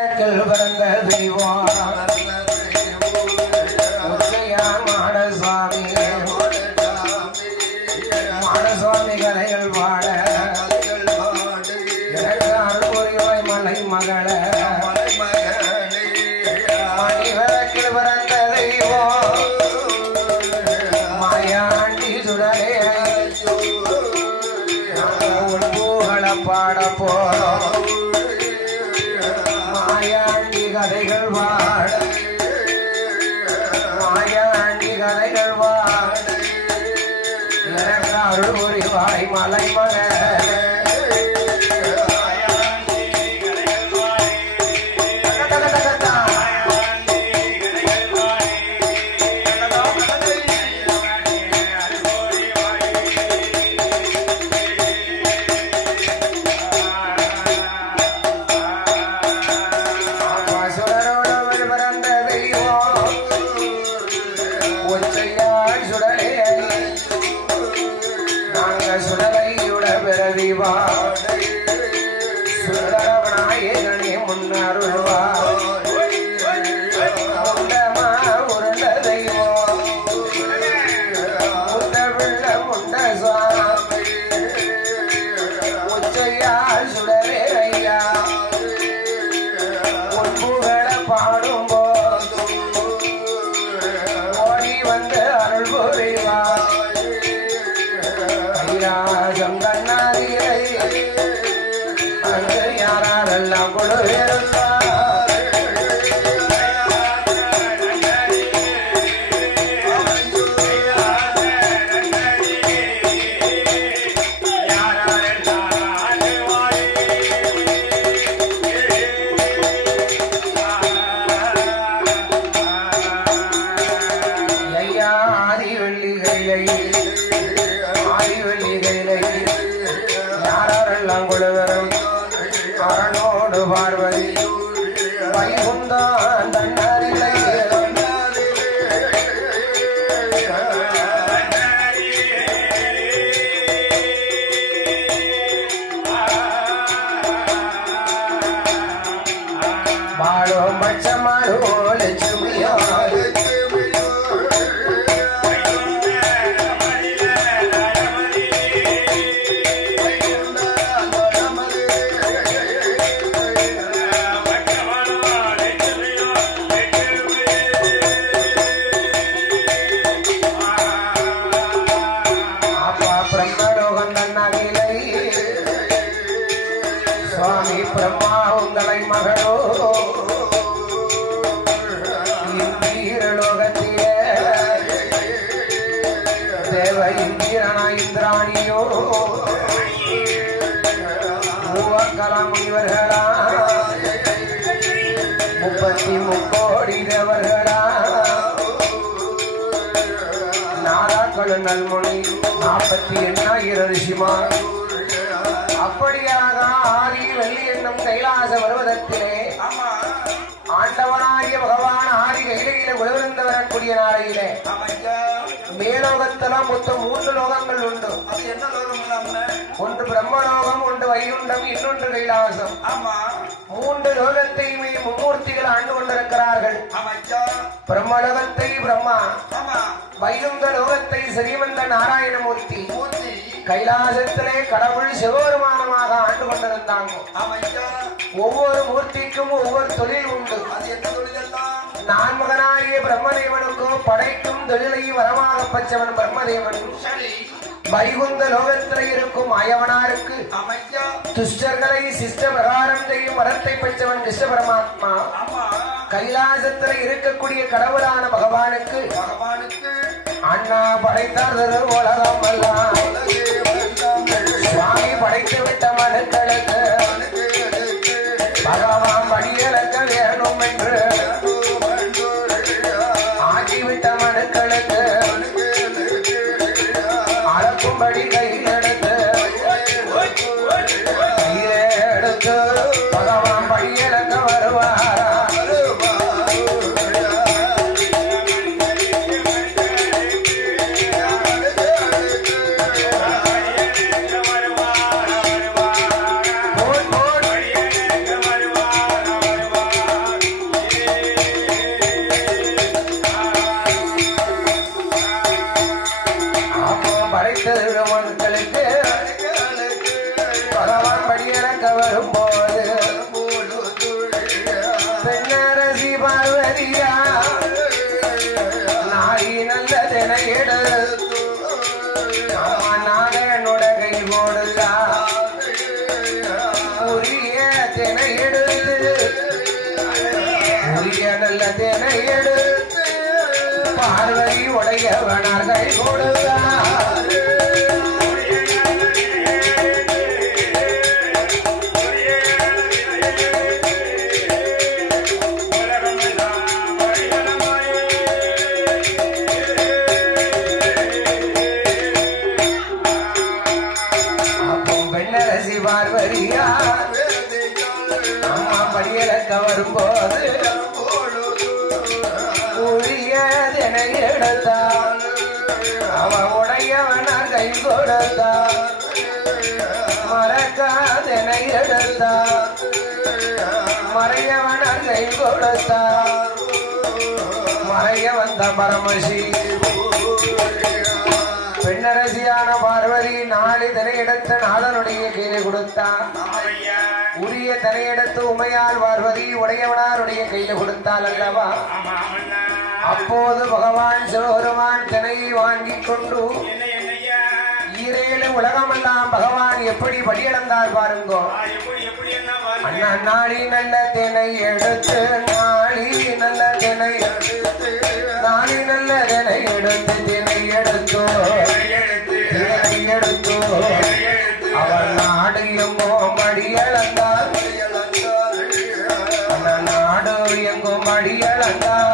பிறந்த தெய்வம் மாடசுவாமி மாடசுவாமி கதைகள் பாட அருள்புரிவாய் மலை மகள மணிவரக்கில் பிறந்த தெய்வம் மாயாண்டி சுடலே பூகளை பாட போறோம் மாயாண்டி கதைகள் பாட மாயாண்டி கதைகள் பாட எனக்கு அருள் புரிவாய் மலை மகள சுந்தரவநாயகனே முன்னருள்வா முண்டமா உருண்ட தெய்வம் முண்டவிள்ள முண்ட சுவாமி உச்சையால் சுடரே ஐயா முன்புகளை பாடும் போதும் ஓடி வந்து அருள் புரிவா கைலாசம் கண்ணாதிரை யாரெல்லாம் கொடுவேருந்தா ஐயா ஆதிவெள்ளிகளை யாரெல்லாம் கொடுவரும் அரணோடு பார்வதி வைகுந்தான் தன்னறிலை பாடோ மச்சமாடோ லட்சுமியோ சுவாமி பிரம்மா உங்களை மகளோ இந்திரலோகத்திலே தேவ இந்திரனா இந்திராணியோ மூவக்கலம் இவர்களா 33 தேவர்களா நாராக்கள் நல்மொழி 48,000 ரிஷிமா அப்படியாக ஆதி வெள்ளி என்னும் கைலாச பர்வதத்திலே ஆண்டவனாகிய பகவான் ஆதி கைலையில குலவிருந்து வரக்கூடிய நாளையிலே மேலோகத்தெல்லாம் மொத்தம் 3 லோகங்கள் உண்டு. ஒன்று பிரம்மலோகம், ஒன்று வைகுண்டம், இன்னொன்று கைலாசம். 3 லோகத்தையுமே மும்மூர்த்திகள் ஆண்டு கொண்டிருக்கிறார்கள். பிரம்மலோகத்தை பிரம்மா, வைகுண்ட லோகத்தை ஸ்ரீமந்த நாராயணமூர்த்தி, கைலாசத்திலே கடவுள் சிவபெருமானமாக ஆண்டு கொண்டிருந்தாங்க. ஒவ்வொரு மூர்த்திக்கும் ஒவ்வொரு தொழில் உண்டு. நான்மகனாகிய பிரம்மதேவனுக்கோ படைக்கும் தொழிலை வரமாக பச்சவன் பிரம்மதேவன். வைகுந்த லோகத்தில் இருக்கும் அயவனாருக்கு துஷ்டர்களை சிஷ்ட பிரகாரம் செய்யும் வரத்தை பெற்றவன் கிருஷ்ண பரமாத்மா. கைலாசத்தில் இருக்கக்கூடிய கடவுளான பகவானுக்கு அண்ணா படைத்தார் உலகம் எல்லாம் சுவாமி படைத்து விட்ட மனுக்களுக்கு பகவான் படியலக்க வேணும் என்று ஆகிவிட்ட மனுக்களுக்கு அளக்கும்படி கையில் எடுத்து பகவான் படியலக்க வருவாரா? பார்வதியா நாளி நல்லதென எடுத்து நாகனோட கை கொடுத்தா உரிய தினை எடுத்து உரிய நல்ல தினை எடுத்து பார்வதி உடையவனார் கை கொடுத்தா பார்வதியா அம்மா படியலக்க வரும்போது உரியதென எடுத்தார் அவ உடையவனார் கை கொடுத்தார் மறக்காதென எடுத்தார் மறையவனார் கை கொடுத்தார் மறைய வந்த பரமசி பெண்ணரசியான பார்வதி நாளை தனையெடுத்த நாதனுடைய கையில கொடுத்தார் உரிய தனையெடுத்து உமையால் பார்வதி உடையவனாருடைய கையில கொடுத்தால் அல்லவா அப்போது பகவான் சிவபெருமான் தினையை வாங்கி கொண்டு ஈரேழு உலகமெல்லாம் பகவான் எப்படி படியளந்தார் பாருங்கோ அண்ணா நாளி நல்ல தினை எடுத்து நாளி நல்ல தினை நாளி நல்ல தினை எடுத்து தினை எடுத்தோ தினை எடுத்தோ அவர் நாடு எங்கோ மடியளந்தார் அந்த நாடு எங்கோ மடியளந்தார்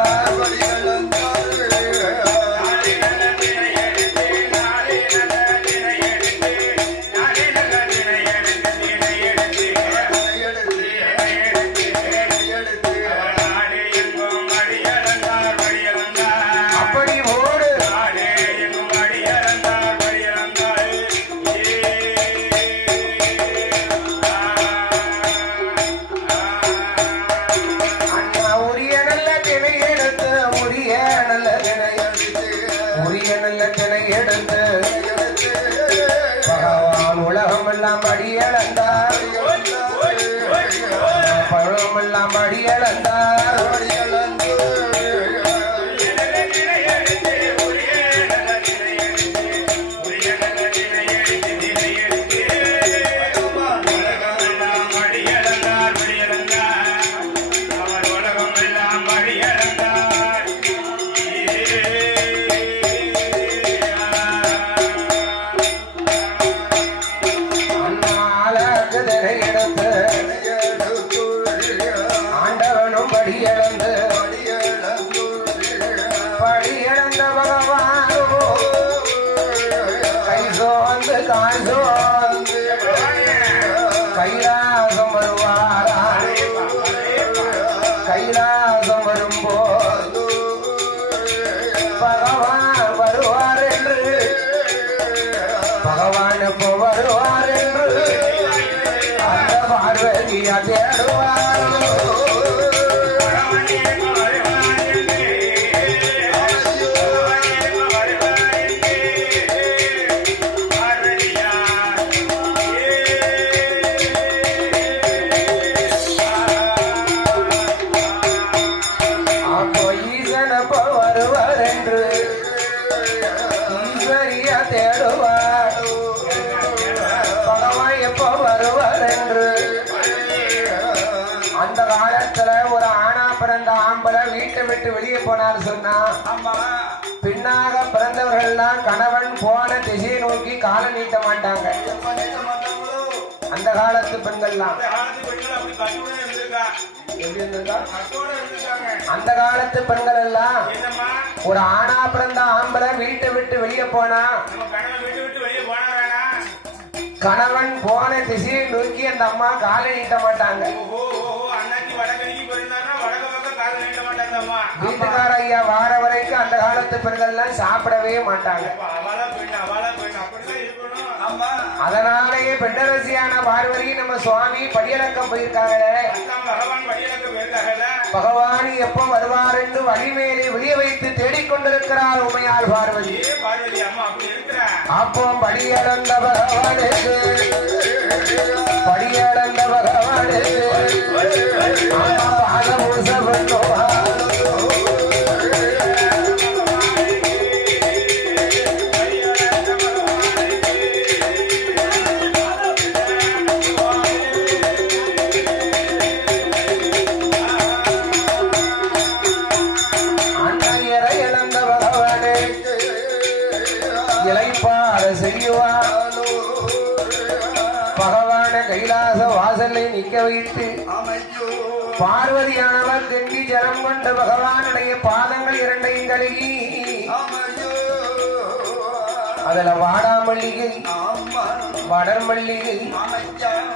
எடுத்து பகவான் உலகமெல்லாம் படியளந்தார் பழமெல்லாம் படியளந்தார் ஆண்டவனும் படியளந்து படியளந்த பகவானோ கை சோர்ந்து கால் சோர்ந்து கைலாசம் வருவாரா கைலாசம் வரும்போது பகவான் வருவார் என்று பகவான் எப்போ வருவார் என்று அந்த பார்வதியா தேடுவார் வருவார் என்று ஈஸ்வரியா தேடுவார் பகவான் எப்போ வருவார் என்று அந்த காலத்துல ஒரு ஆணா பிறந்த ஆம்பளை வீட்டை விட்டு வெளியே போனான்னு சொன்னா பின்னாக பிறந்தவர்கள் எல்லாம் கணவன் போன திசையை நோக்கி காலை நீட்ட மாட்டாங்க அந்த காலத்து பெண்கள்லாம் அந்த காலத்து பெண்கள் எல்லாம் ஒரு ஆணா பிறந்த ஆம்பளை வீட்டை விட்டு வெளியே போனா கணவன் போன திசையை நோக்கி அந்த அம்மா காலை நீட்ட மாட்டாங்க வீட்டுக்கார ஐயா வார வரைக்கும் அந்த காலத்து பெண்கள் எல்லாம் சாப்பிடவே மாட்டாங்க அதனாலேயே பெண்ணரசியான பார்வதி நம்ம சுவாமி படியலக்கம் போயிருக்காங்களே பகவான் எப்போ வருவார் என்று வழிமேலே வெளியே வைத்து தேடிக்கொண்டிருக்கிறார் உமையால் பார்வதி அப்போ படியளந்த பகவானுக்கு படியளந்த பகவானுக்கு பாதபூச பண்ணுவார் வைத்து பார்வதியானவர் தெண்டி ஜலம் கொண்ட பகவானுடைய பாதங்கள் இரண்டையும் கழுகி அதுல வாடாமல்லிகை வடர் மல்லிகை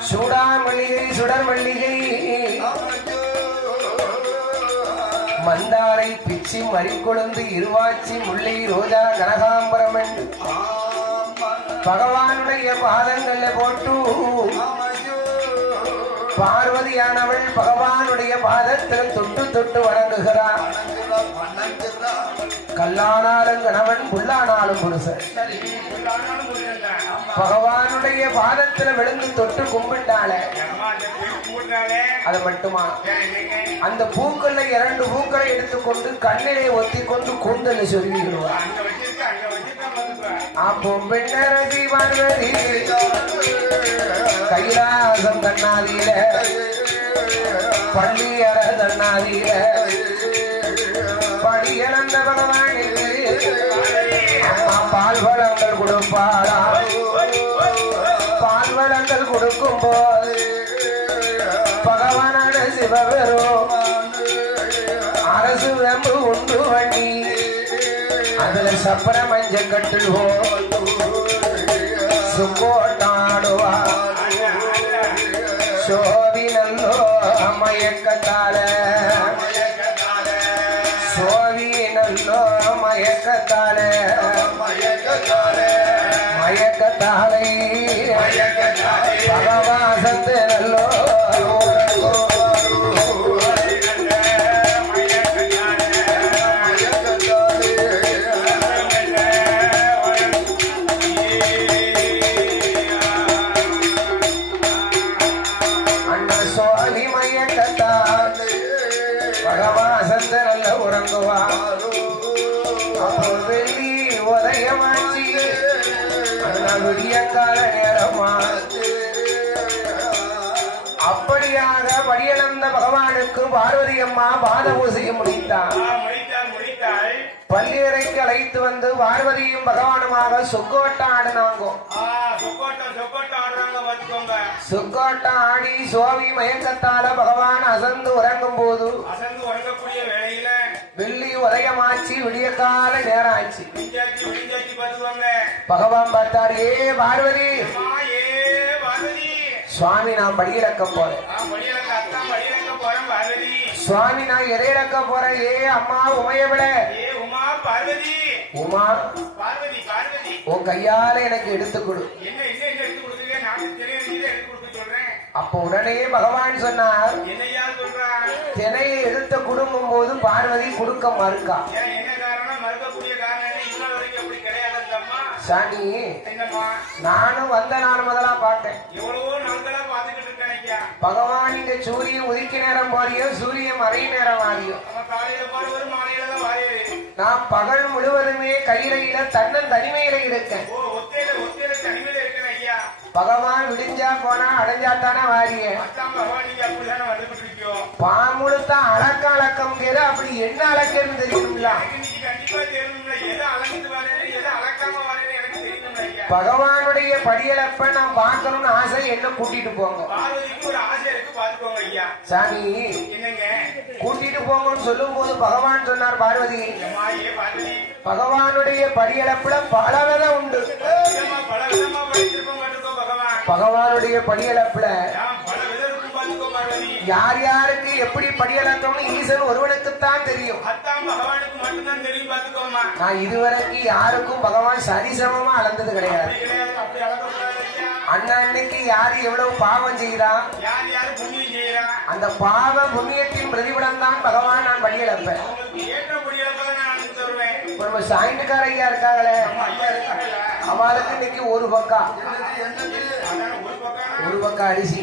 சூடாமல்லிகை சுடர் மல்லிகை மந்தாரை பிச்சி மறிக்கொழுந்து இருவாச்சி முல்லை ரோஜா கனகாம்பரம் என்று பகவானுடைய பாதங்கள்ல போட்டு பார்வதியானவள் பகவானுடைய பாதத்தில் தொட்டு தொட்டு வணங்குகிறார். கல்லானாலும் கணவன் புல்லானாலும் புருஷன் பகவானுடைய பாதத்தில் விழுந்து தொட்டு கும்பிட்டாளே அது மட்டுமா அந்த பூக்களை 2 பூக்களை எடுத்துக்கொண்டு கண்ணிலே ஒத்தி கொண்டு கூந்தலை சொல்லிடுவார். அப்போ பெண்ணரசி பார்வதி கைலாசம் தன்னாதியில பள்ளியற தன்னாதியில படியளந்த பகவானுக்கு பால் வளங்கள் கொடுப்பாளா. பால் வளங்கள் கொடுக்கும் போது பகவானான சிவபெரும் அரசு வெம்பு உண்டு வண்டி அதுல சப்பர மஞ்சள் கட்டுவோ சுக்கோட்டாடுவா சோதி நல்லோ மயக்கத்தால சோதி நல்லோ மயக்கத்தாலே மயக்கத்தாலை பகவாசத்து நல்லோ பகவாசத்து நல்ல உறங்குவா. அப்போ வெள்ளி உதயமாச்சி விடிய கால நேரமா அப்படியாக படியளந்த பகவானுக்கு பார்வதி அம்மா பாத பூசையை முடித்தார். பள்ளியறைக்கு அழைத்து வந்து பார்வதியும் பகவானுமாக சொக்கோட்டம் ஆடினாங்கோ. சொக்கோட்டம் ஆடி சோவி மயக்கத்தால பகவான் அசந்து உறங்கும் போது வெள்ளி உதயமாச்சு விடிய கால நேரம் ஆச்சு. பகவான் பார்த்தார், ஏ பார்வதி சுவாமி நான் படியிறக்க போறேன். சுவாமி நான் எதை இறக்க போறேன்? ஏ அம்மா உமைய விட உமா உன் கையால எனக்கு எடுத்து கொடு. அப்ப உடனே பகவான் சொன்னார், தினையை எடுத்து கொடுக்கும் போது பார்வதி கொடுக்க மறுக்கா. சாமி நானும் வந்த நாள் முதலா பார்த்தேன். பகவான் இங்க சூரியன் உதிக்க நேரம் பாரியோ சூரியன் மறை நேரம் ஆடியோ நான் பகல் முழுவதுமே கையில தன்னன் தனிமையில இருக்கேன். பகவான் விடிஞ்சா போனா அடைஞ்சாத்தானே வாரிய பாமுழுத்த அழக்க அழக்கம் அப்படி என்ன அழக்கன்னு தெரியுங்களா? பகவானுடைய படியளப்ப நான் பார்க்கணும்னு ஆசை என்ன கூட்டிட்டு போங்க சாமி. கூட்டிட்டு போங்கன்னு சொல்லும் போது பகவான் சொன்னார், பார்வதி பகவானுடைய படியளப்புல பல விதம் உண்டு. பகவானுடைய படியளப்புல யார் யாருக்கு எப்படி படியளக்கணும்னு ஈசன் ஒருவனுக்குத்தான் தெரியும். நான் இதுவரைக்கும் யாருக்கும் பகவான் சரிசமமா அளந்தது கிடையாது. அன்னைக்கு யாரு எவ்வளவு பாவம் செய்யறான் அந்த பாவ புண்ணியத்தின் பிரதிபலம் தான் பகவான் நான் படியளப்பேன். ஒரு சாயந்தக்கார ஐயா இருக்காங்களே அவளுக்கு இன்னைக்கு ஒரு பக்கா அரிசி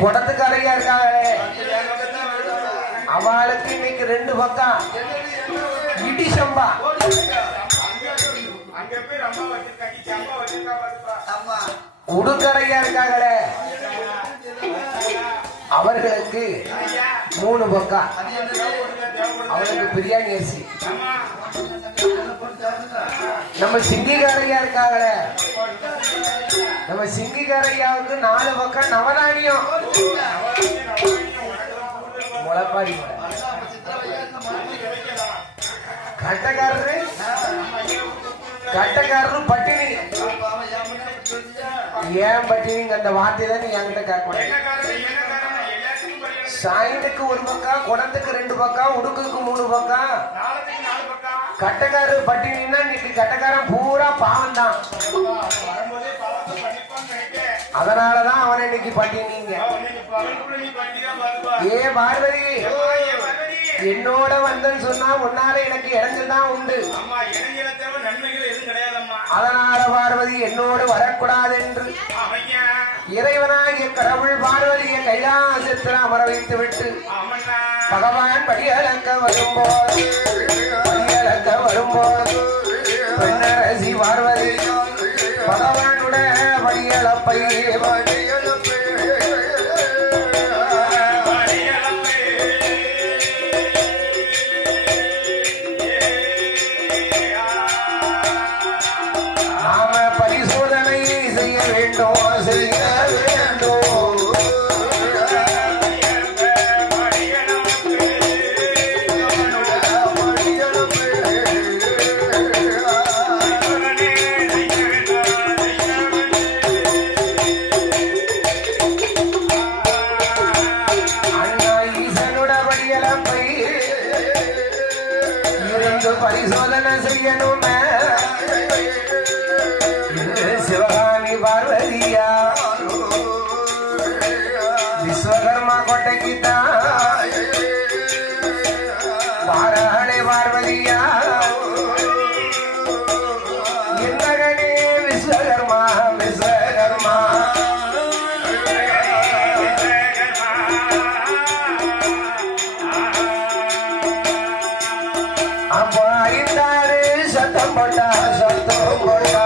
குடத்துக்காரையா இருக்காங்களே அவளுக்கு இன்னைக்கு 2 பக்கா இடி சம்பா. உடுக்கரையா இருக்காங்களே அவர்களுக்கு 3 பக்கா அவளுக்கு பிரியாணி அரிசி. நம்ம சிங்கிகாரையா இருக்காங்களே, நம்ம சிங்கிகாரையாவுக்கு 4 பக்கம் நவதானியம் முளைப்பாடி கட்டக்காரரு பட்டினி. ஏன் பட்டினிங்க அந்த வார்த்தை தான் நீ என்கிட்ட கேட்க. சாயந்துக்கு 1 பக்கம், குடத்துக்கு 2 பக்கம், உடுக்குக்கு 3 பக்கம். கட்டக்காரரு பட்டினின்னா இன்னைக்கு கட்டக்காரன் பூரா பாவம் தான். அதனாலதான் அவன் இன்னைக்கு பட்டினிங்க. ஏ பார்வதி, என்னோட வந்தன்னு சொன்னா உன்னால எனக்கு இறங்குதான் உண்டு. அதனால பார்வதி என்னோடு வரக்கூடாது என்று இறைவனாகிய கடவுள் பார்வதியை கைலாசத்தில் அமர வைத்து விட்டு பகவான் படியளக்க வரும்போது பெண்ணரசி பார்வதி பகவானுடைய படியளப்பை பரிசோதனை செய்யணும். சிவகாமி பார்வதியா விஸ்வகர்மா கோட்டைக்கு தான் வாராளே பார்வதியா. என்னகனே விஸ்வகர்மா விஸ்வகர்மா அப்போ அறிந்தாரு சத்தம் போட்டா சத்தம் போட்டா.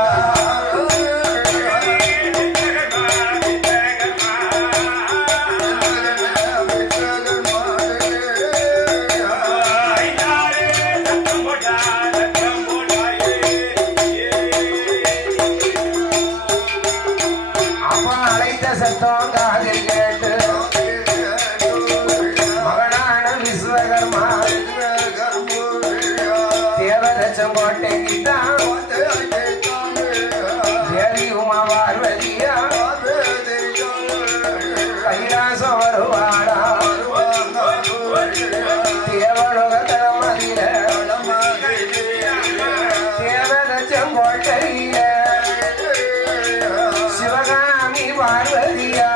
அப்போ அழைத்த சத்தம் காதில் கேட்டு மகனான விஸ்வகர்மா தேவதச்சம் கோட்டைக்கு தான் தேவி உமா பார்வதியா கைலாசம் வருவாடா. தேவலோக தரமதில தேவதச்சம் கோட்டையில சிவகாமி பார்வதியா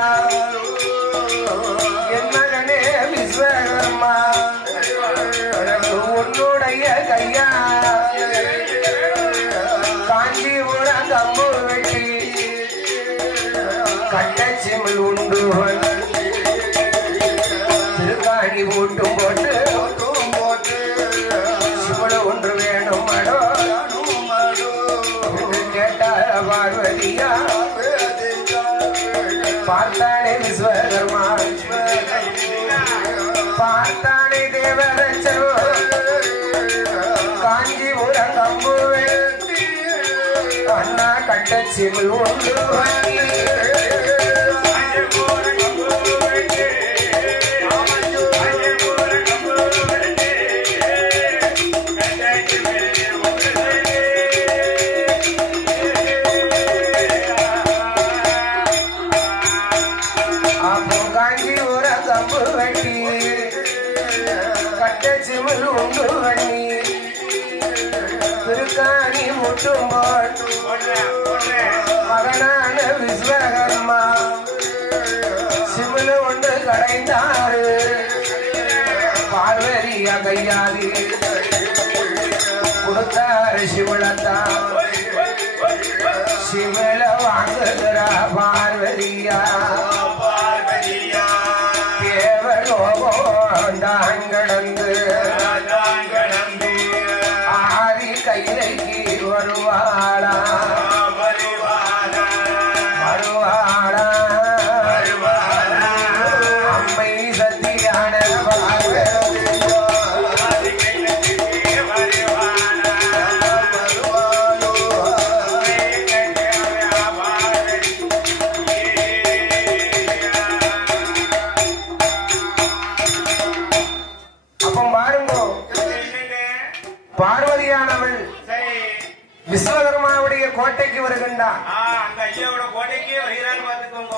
என்னகனே விஸ்வகர்மா உன்னுடைய கையா காஞ்சிபுரம் கம்பு வெட்டி கட்டச்சிமிழ் உண்டு திருக்காணி போட்டும் போட்டு சிவள ஒன்று வேணும் மடோ கேட்டார பார்வதியா. பார்த்தானே விஸ்வகர்மா பார்த்தானே தேவரச்சோ காஞ்சிபுரம் கம்பு அண்ணா கட்டச்சிமிழ் ஒன்று அப்போ காஞ்சிபுரம் கம்பு வெட்டி கட்டச்சிமிழ் ஒன்று வண்ணி திருக்காணி முட்டும் மகனான விஸ்வகர்மா சிமிழ் ஒன்று கடைந்தாரு பார்வதியா கையாதி கொடுத்தாரு சிமிழத்தான். சிமிழ வாங்குகிறா பார்வதியா தேவலோகம் தான் கடந்து ஆதி கைலைக்கு வருவாளா வருவாளா அம்மை சத்தியான வருகின்றான். அந்த ஐயாவோட கோட்டைக்கே வருகிறான்னு பாத்துக்கோங்க.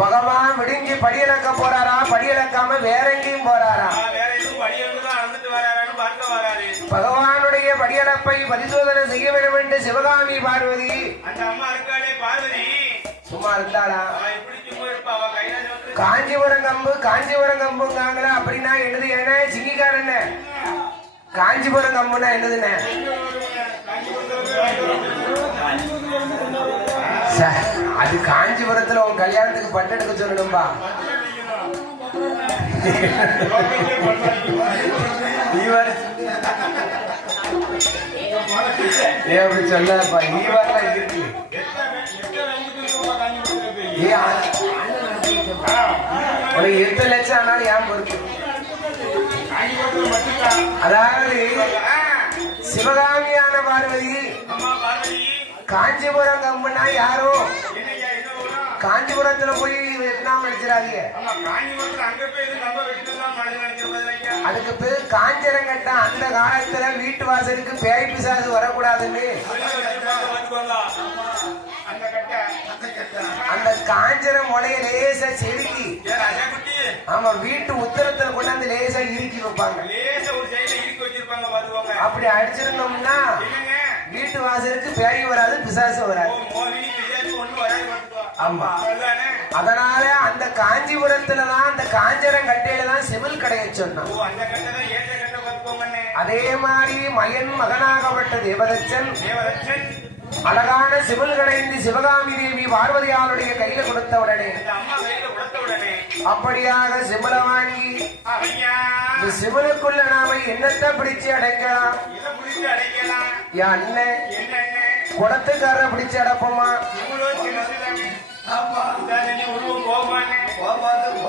பகவான் விடிஞ்சு படியிழக்க போறாரா, படியிழக்காம வேற எங்கேயும் போறாரா? வேற எதுவும் படியெழுந்துதான் அளந்துட்டு வராரான்னு பார்க்க வராரு. பகவானுடைய படியளப்பை பரிசோதனை செய்ய வேண்டும் என்று சிவகாமி பார்வதி அந்த அம்மா இருக்காளே பார்வதி சும்மா இருந்தாளா? எப்படி சும்மா இருப்பா? அவ கையில காஞ்சிபுரம் கம்பு காஞ்சிபுரம் கம்புங்காங்களா? அப்படின்னா என்னது? ஏன்னா சிங்கிக்காரன் காஞ்சிபுரம் கம்புனா என்னதுன்னு அது காஞ்சிபுரத்துல உன் கல்யாணத்துக்கு பட்டு எடுக்க சொல்லணும்பா. அப்படி சொல்லப்பா. ஈவர்லாம் இருக்கு. உனக்கு 8 லட்சம் ஆனாலும் ஏன் பொறுப்பு? அதாவது சிவகாமியான பார்வதி காஞ்சிபுரம் கம்புனா யாரோ காஞ்சிபுரத்துல போய் வெட்டினாம நினைச்சிடாதீங்க. அதுக்கு பேரு காஞ்சரங்கட்ட. அந்த காலத்துல வீட்டு வாசலுக்கு பேய் பிசாசு வரக்கூடாதுன்னு அந்த காஞ்சர முளைய லேசா செதுக்கி ஆமா வீட்டு உத்தரத்துல கொண்டாந்து லேசா இறுக்கி வைப்பாங்க. அப்படி அடிச்சிருந்தோம்னா வீட்டு வாசலுக்கு பேய் வராது, பிசாசு வராது. ஆமா. அதனால அந்த காஞ்சிபுரத்துலதான் அந்த காஞ்சரம் கட்டையில தான் செவில் கடைய சொன்னான். அதே மாதிரி மயன் மகனாகப்பட்ட தேவதச்சன் அழகான சிவில் கடைந்து சிவகாமி தேவி பார்வதியாளுடைய கையில கொடுத்த உடனே அப்படியாக சிவலை வாங்கி இந்த சிவனுக்குள்ள நாம என்னத்தை பிடிச்சு அடைக்கலாம்? அண்ணன் குடத்துக்கார பிடிச்சு அடப்போமா?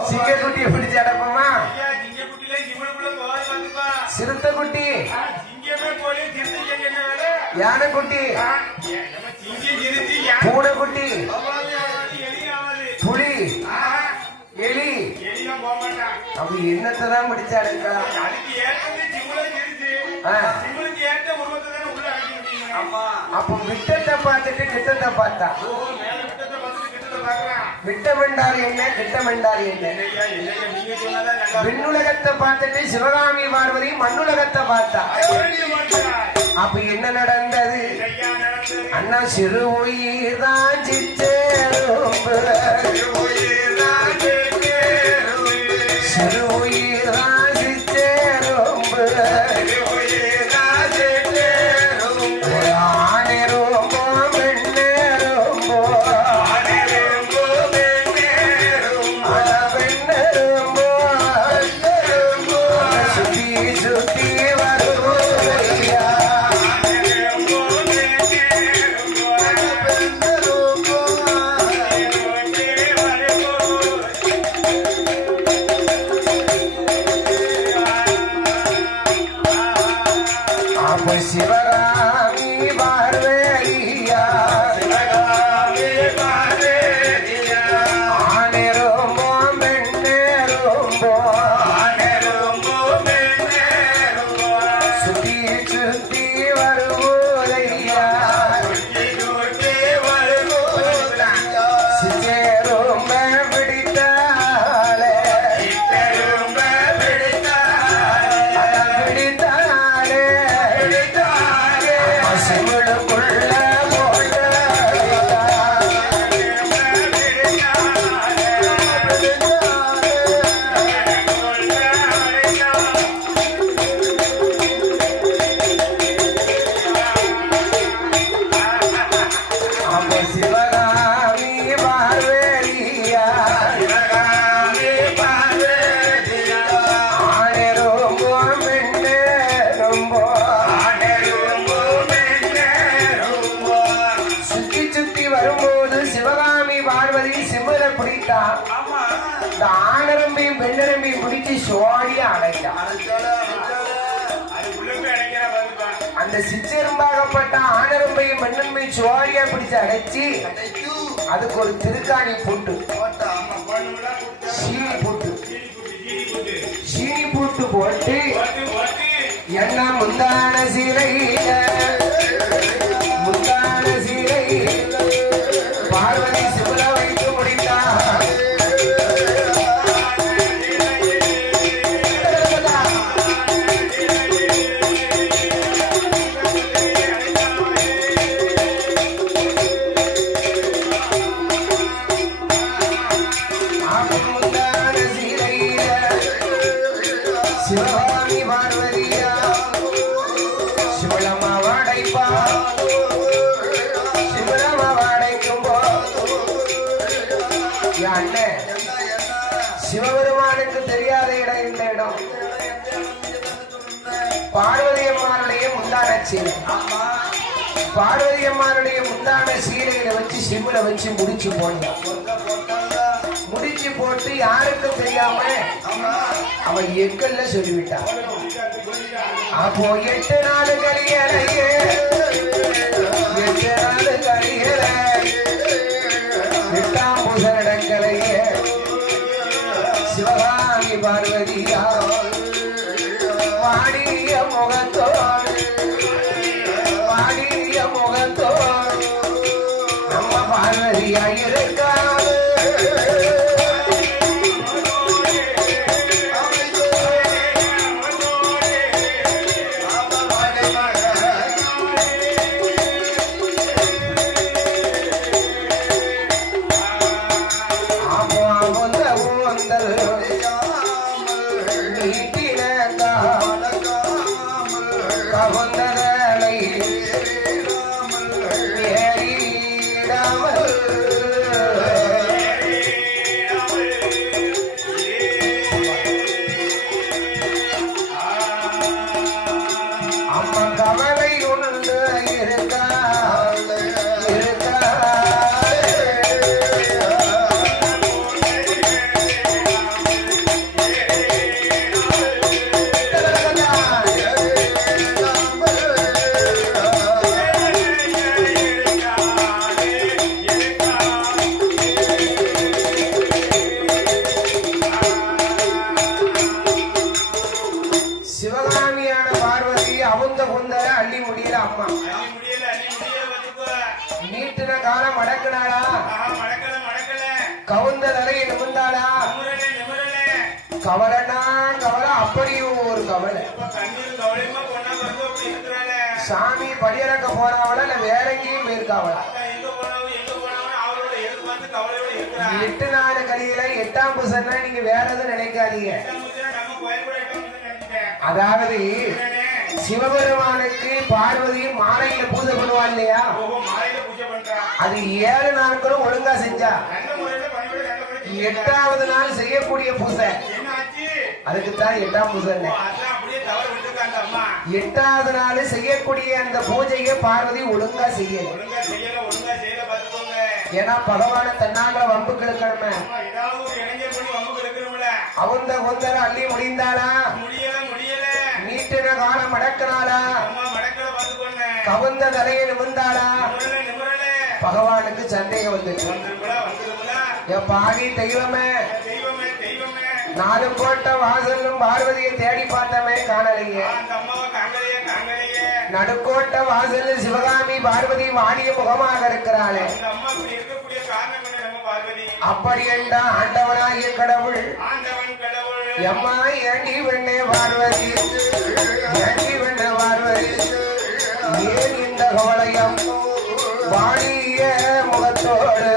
சிங்கக்குட்டியை பிடிச்சு அடப்போமா? சிறுத்தை குட்டி, யானை குட்டி, பூனை குட்டி, புலி, எலி, அப்படி என்னத்தான் பிடிச்சு அடைக்கலாம்? அப்ப விட்டத்தை பார்த்துட்டு கிட்டத்தை பார்த்தா விட்டம் என்றால் என்ன, கிட்டம் என்றால் என்ன? விண்ணுலகத்தை பார்த்துட்டு சிவகாமி பார்வதி மண்ணுலகத்தை பார்த்தா. அப்ப என்ன நடந்தது? அண்ணா சிறு உயிர் தான் சிச்சேரும், சிறு உயிர் தான் சிச்சேரும், சிவகாமி பார்வதியா ஆனரும்போ பெண்ணரும்போ சுத்தி சுத்தி வருவோதையா சிச்சேரும் பிடித்தாலே சிவனுக்குள்ள போட்ட அப்ப சிவகாமி பார்வதியா ஆனரும்போ பெண்ணரும்போ வரும்போது சிவகாமி பார்வதி சிம்மரை பிடித்தா. இந்த ஆணரம்பையும் பெண்ணரம்பையும் பிடிச்சு சோடியா அடைத்தா. அந்த சிச்செரும்பாகப்பட்ட ஆணரம்பையும் பெண்ணரம்பையும் சோடியா பிடிச்சு அடைச்சி அதுக்கு ஒரு திருக்காணி போட்டு சீனி போட்டு போட்டு என்ன முந்தான சீலை அண்ணன் சிவபெருமானுக்கு தெரியாத இடம் இந்த இடம் பார்வதி அம்மானுடைய முந்தான சீலை. பார்வதி அம்மானுடைய முந்தான சீலையில வச்சு சிம்ல வச்சு முடிச்சு போனான். முடிச்சு போட்டு யாருக்கும் தெரியாம அவன் எக்கல்ல சொல்லிவிட்டான். அப்போ 8 நாள் கழியலையே 8 நாள் கழியல 8ஆம் புசரடங்கலையே சிவகாமி பார்வதியா வாடிய முகத்தோடு வாடிய முகத்தோடு நம்ம பார்வதியா இருக்காது. கவுந்த தலையை நிமிர்ந்தாளா கவலைனா கவலை அப்படியும் ஒரு கவலை. சாமி படியிறக்க போறவள இல்ல வேற எங்கேயும் போயிருக்காவளா? 8 நாள் கலியில 8ஆம் புசன்னா நீங்க வேற எதுவும் நினைக்காதீங்க. அதாவது சிவபெருமானுக்கு பார்வதியும் மாலையில பூஜை பண்ணுவா இல்லையா? அது 7 நாட்களும் ஒழுங்கா செஞ்சா 8ஆவது நாள் செய்யக்கூடிய பூசை அதுக்குத்தான் 8ஆம் பூசை. 8ஆவது நாள் செய்யக்கூடிய அந்த பூஜையை பார்வதி ஒழுங்கா செய்யல. ஏன்னா பகவான தன்னால வம்பு கிழக்கணுமே. அவங்க கொந்தர அள்ளி முடிந்தாளா நீட்டின காலம் மடக்கினாளா கவுந்த தலையை நிமிர்ந்தாளா பகவானுக்கு சந்தேகம் வந்துச்சு. என் பாடி தெய்வமே 4 கோட்டை வாசலும் பார்வதியை தேடி பார்த்தமே காணலையே. நடுக்கோட்டை வாசல் சிவகாமி பார்வதி வாடிய முகமாக இருக்கிறாளே. அப்படி என்றா ஆண்டவனாகிய கடவுள் எம்மா ஏண்டி வெண்ணே பார்வதி ஏண்டி வெண்ண பார்வதி ஏன் இந்த கவலையம் வாடிய முகத்தோடு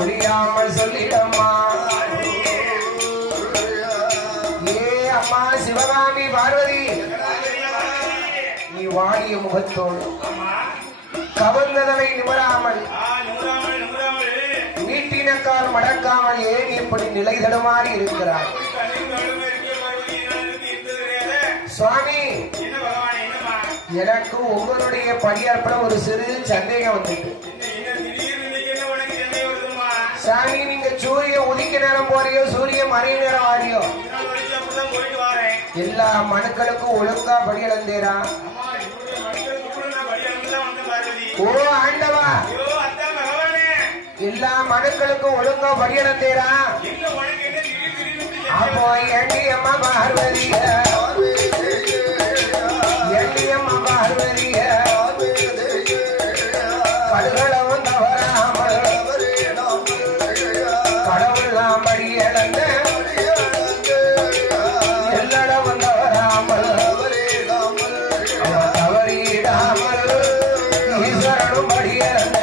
ஒழியாமல் சொல்லிடம்மா. ஏ அம்மா சிவகாமி பார்வதி, நீ வாடிய முகத்தோடு கவர்ந்ததனை நிமராமல் நீட்டினக்கால் மடக்காமல் ஏன் இப்படி நிலை தடுமாறி இருக்கிறார்? சுவாமி, எனக்கு உங்களுடைய பணியாற்பட ஒரு சிறு சந்தேகம் வந்துட்டு. சாமி, நீங்க சூரிய உதிக்க நேரம் போறியோ சூரிய மறைய நேரம் ஆறியோ எல்லா மனுக்களுக்கும் ஒழுங்கா படி இழந்தேரா? ஓ ஆண்டவா, எல்லா மனுக்களுக்கும் ஒழுங்கா படி இழந்தேரா? அப்போ ஏண்டி அம்மா பார்வதிய, ஏண்டி அம்மா பார்வதிய கடுகளவும் தவறாமல் கடவுள்லாம் படி இழந்த எல்லடவும் தவறாமல் தவறிடாமல் ஈஸ்வரனும் படி இழந்த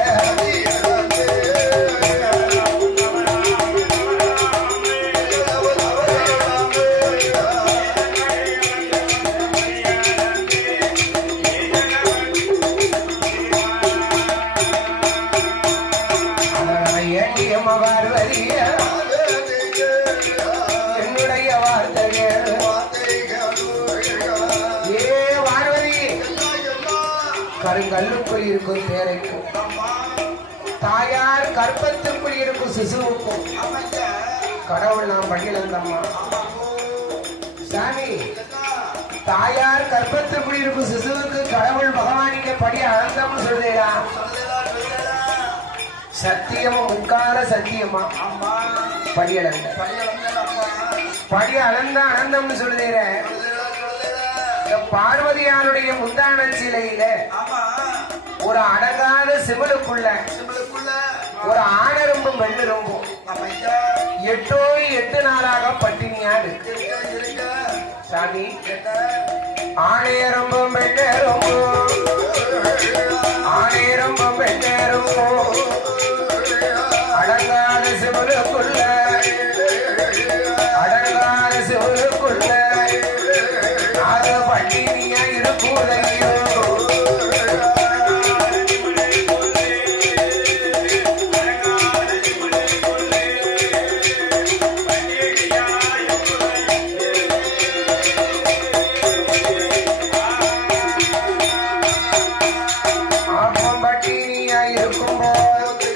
என்னுடைய வார்த்தைகள் ஏ பார்வதி, கருங்கல்லுக்குள் இருக்கும் பேரைக்கும் தாயார் கற்பத்திற்குள் இருக்கும் சிசுவுக்கும் கடவுள் நாம் படியிழந்தம்மா. சாமி, தாயார் கற்பத்திற்குள் இருக்கும் சிசுவுக்கு கடவுள் பகவானிக்கு படி அளந்தம்னு சொல்றேடா. சத்தியமா முக்கால சத்தியமா படி அளந்த படி அளந்த அனந்தம்னு சொல்லுற பார்வதியாருடைய முந்தான சிலையில ஒரு அடங்காத சிவலுக்குள்ள ஒரு ஆணரும்பும் வெள்ளரும்பும் 8 நாளாக பட்டினியாடு. சாமி, ஆணையரும்பும் வெள்ளரும்பும் ஆணையரும்பும் வெள்ளரும்பும் அடங்காத சிவலுக்குள்ள அடங்காத சிவலுக்குள்ள அது பட்டினியா இருக்குதையோ. ஆப்பம் பட்டினியா இருக்கும்போது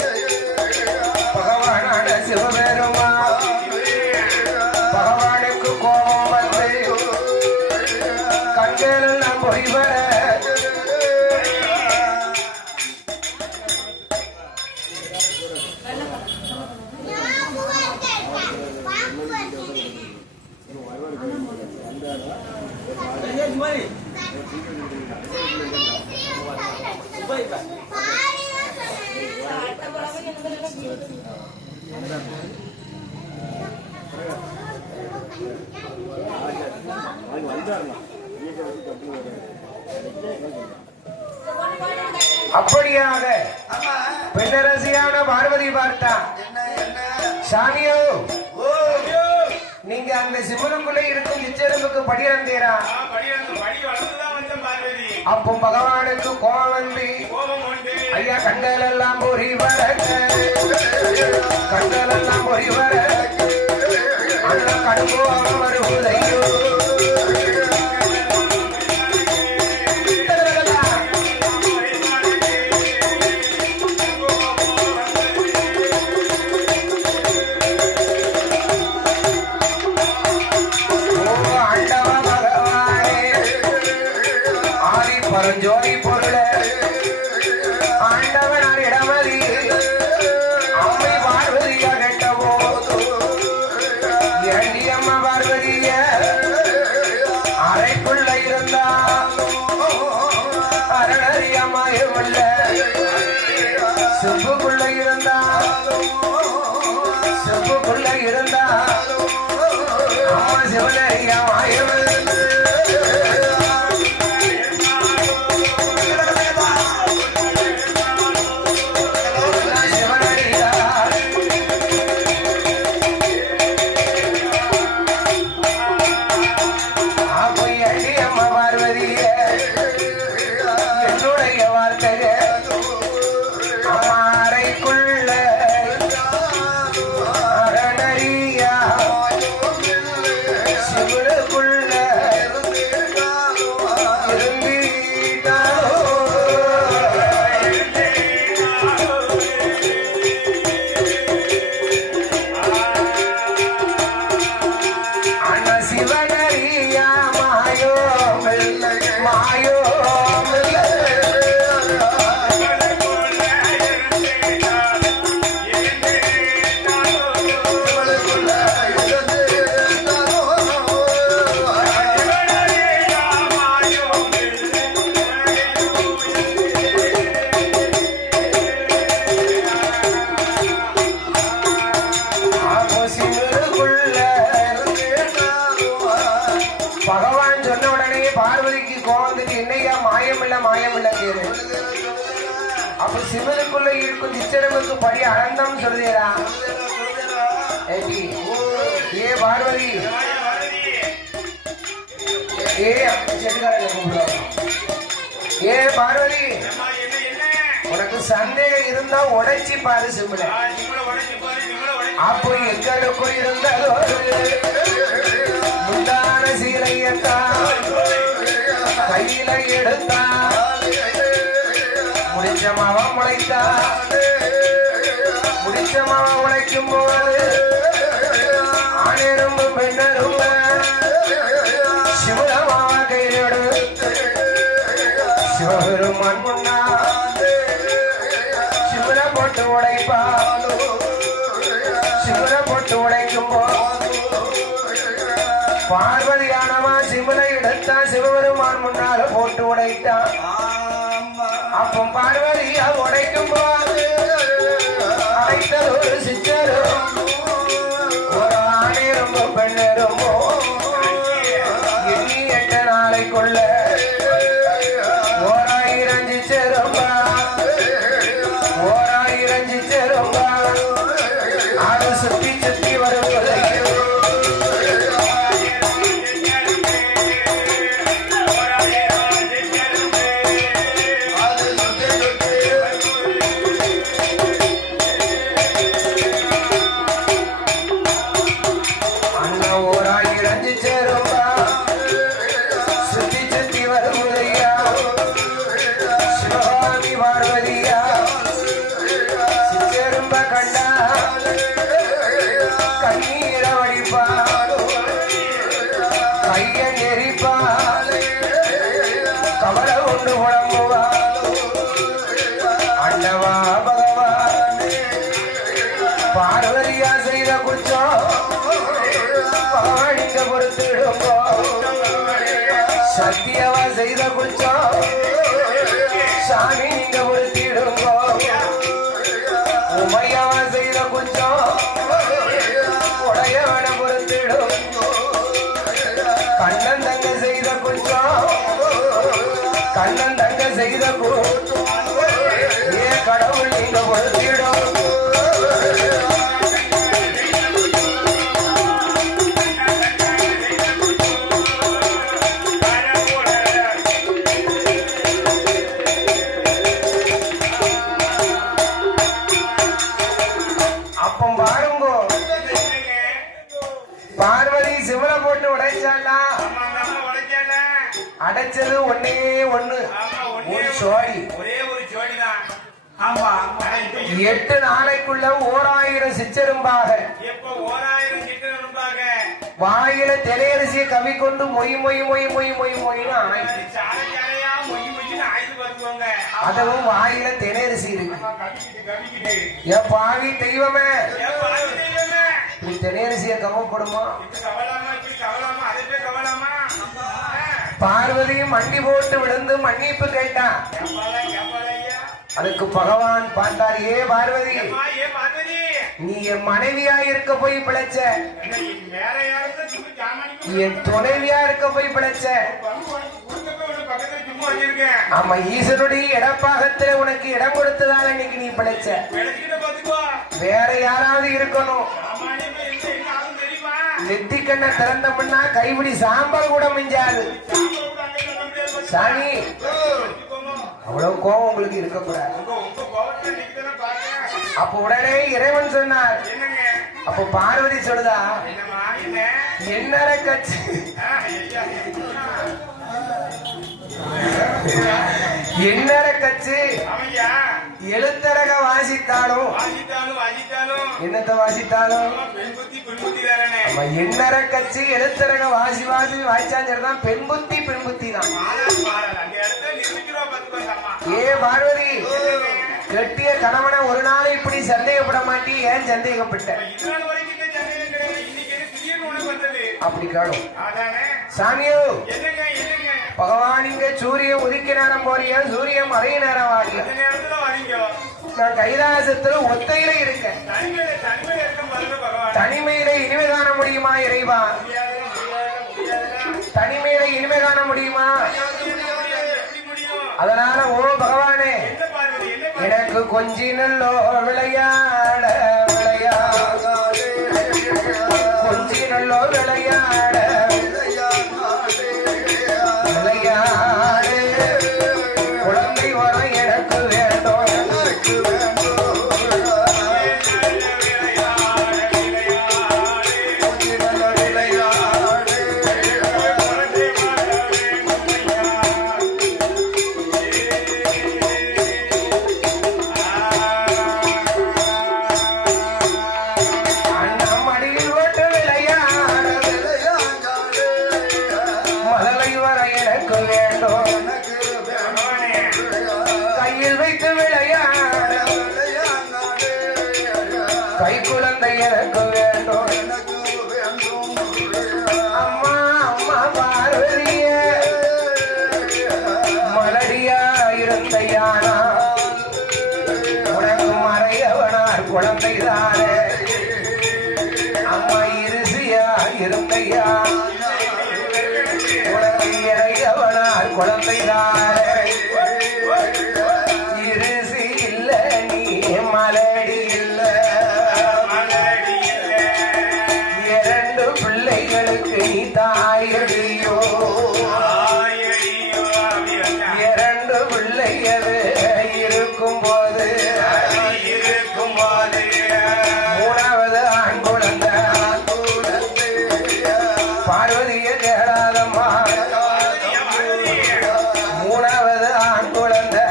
பகவானான சிவபெருமா பகவானுக்கு கோபம் வந்து கண்களெல்லாம் பொய்வர அப்படியாக பெண்ணரசியான பார்வதி பார்த்தா, சாமியோ நீங்க அந்த சிவனுக்குள்ளே இருக்கும் நிச்சயத்துக்கு படி இறந்தீரா? அப்போ பகவானுக்கு கோபம் வந்து ஐயா கண்கள் எல்லாம் பொறி வர கண்கள் எல்லாம் பொறி வர அந்த கடுங்கோபம் வருவதையோ. பரஞ்சோதி பொருள ஆண்டவனார் இடமதி அம்மை பார்வதியா கெட்ட போது ஏண்டி அம்மா பார்வதிய இருக்கும் சிச்சரமுக்கு படி அனந்தம் சொல்லுதேடா. ஏ பார்வதி, ஏ செட்டுக்காரங்க கூப்பிடுவாங்க. ஏ பார்வதி, உனக்கு சந்தேகம் இருந்தா உடைச்சி பாரு சிம்பிள. அப்போ எங்களுக்குள் இருந்ததோ முந்தான சீலையத்தா கையில எடுத்தா முடிச்ச மாவம் முளைத்தா. முடிச்ச மாவம் உழைக்கும் போது ஆணிரும்பு பெண்ணரும்ப சிவமாவ கையோடு சிவபெருமான் முன்னா சிவர போட்டு உடைப்பா. சிவர போட்டு உடைக்கும் போது பார்வதியானவா சிவனை எடுத்தா சிவபெருமான் முன்னால போட்டு உடைத்தான். அப்போ பார்வதியா உடைக்கும் போது அடைத்தது ஒரு சிச்சரும் ஒரு ஆணிரும்பு பெண்ணரும்போ எண்ணி 8 நாளைக்குள்ள 1000 சிச்சரும்பா 1000 சிச்சரும்பா. அது சுத்தி சுத்தி வருவதை பார்வதியா செய்த குற்றம் பகவானிங்க பொறுத்திடுங்கோ. சத்தியவா செய்த குற்றம் சாமி நீங்க பொறுத்திடுங்கோ. உமையவா செய்த குற்றம் உடையவன பொறுத்திடும். கண்ணன் தங்க செய்த குற்றம் கண்ணன் தங்க செய்த குற்றம் ஏ கடவுள் நீங்க பொறுத்திடும். பார்வதி சிவனை போட்டு உடைச்சாளா? அடைச்சது ஒன்னே ஒண்ணு, ஒரு சோடி. 8 நாளைக்குள்ள 1000 சிச்சரும்பாக வாயில தெலையரிசியை கவி கொண்டு மொய் மொய் மொய் மொய் மொய் மொய்னு ஆயிடுச்சு. அதுவும் வாயில தெலையரிசி இருக்கு. என் பாவி தெய்வமே, நீ தெலையரிசிய கவப்படுமா? பார்வதியும் மண்டி போட்டு விழுந்து மன்னிப்பு கேட்டான். அதுக்கு பகவான் பார்த்தார். ஏ பார்வதி, நீ என் மனைவியா இருக்க போய் பிழைச்ச, என் துணைவியா இருக்க போய் பிழைச்ச. ஆமா, ஈஸ்வருடைய இடப்பாகத்துல உனக்கு இடம் கொடுத்ததால இன்னைக்கு நீ பிழைச்ச. வேற யாராவது இருக்கணும். நெத்திக்கண்ண திறந்தோம்னா கைபிடி சாம்பல் கூட மிஞ்சாது. சாமி, அவ்வளவு கோபம் உங்களுக்கு இருக்கக்கூடாது. அப்ப உடனே இறைவன் சொன்னார். அப்ப பார்வதி சொல்லுதா, என்னற கட்சி என்னற கட்சி எழுத்தரக வாசித்தாலும் என்னத்தை வாசித்தாலும் எண்ணற கட்சி எழுத்தரக வாசி வாசி வாய்ச்சாஞ்சிருந்தான். பெண் புத்தி பெண் புத்தி தான். ஏ பார்வதி, கெட்டிய கணவனை ஒரு நாள் இப்படி சந்தேகப்பட மாட்டி, ஏன் சந்தேகப்பட்ட? அப்படி காணும் சாமியோ. பகவான் இங்க சூரியன் உதிக்க நேரம் போறிய, சூரியன் மறைய நேரம் ஆகல. நான் கைலாசத்துல ஒத்தையில இருக்கேன். தனிமையில இனிமை காண முடியுமா இறைவா? தனிமையில இனிமை காண முடியுமா? அதனால ஓ பகவானே, எனக்கு கொஞ்சி நல்லோ விளையாட விளையாட கொஞ்சி நல்லோ விளையாட விளையாடு குழந்தை வர எனக்கு வேண்டும் கொஞ்சி நல்லோ விளையாடு அண்ணா மடியில் ஓட்டு விளையாட மதலை வர எனக்கு வேண்டும் கையில் வைத்து விளையாட கை குழந்தை எனக்கு வேண்டும் அம்மா அம்மா பார்வதிய மலடியா இருந்த யானா உனக்கு மறையவனார் குழந்தைதானே அம்மா இருசியா இருந்தையா உனக்கு இறையவனார் குழந்தைதானே இருசி இல்ல நீ மலடி இல்ல இரண்டு பிள்ளைகளுக்கு நீ தாயடியோ இரண்டு பிள்ளைகள் இருக்கும் போது மூணாவது ஆண் குழந்தை பார்வதிய கேளாதம்மா மூணாவது ஆண் குழந்தை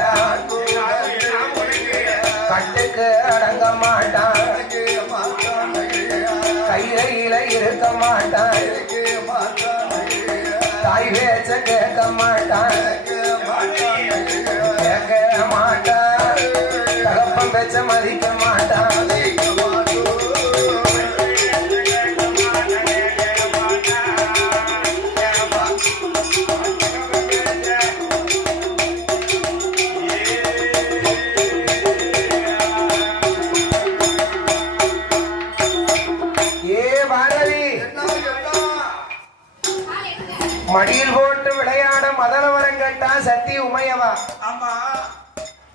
கட்டுக்கு அடங்க மாட்டான் கையில இருக்க மாட்டான் தாய் பேச்ச கேட்க மாட்டான் கேட்க மாட்டான் தகப்பன் பேச்ச மதிக்க மாட்டான் ஏ பாரதி மடியில் போட்டு விளையாட மதனவரம் கேட்டா சத்தி உமையவா ஆமா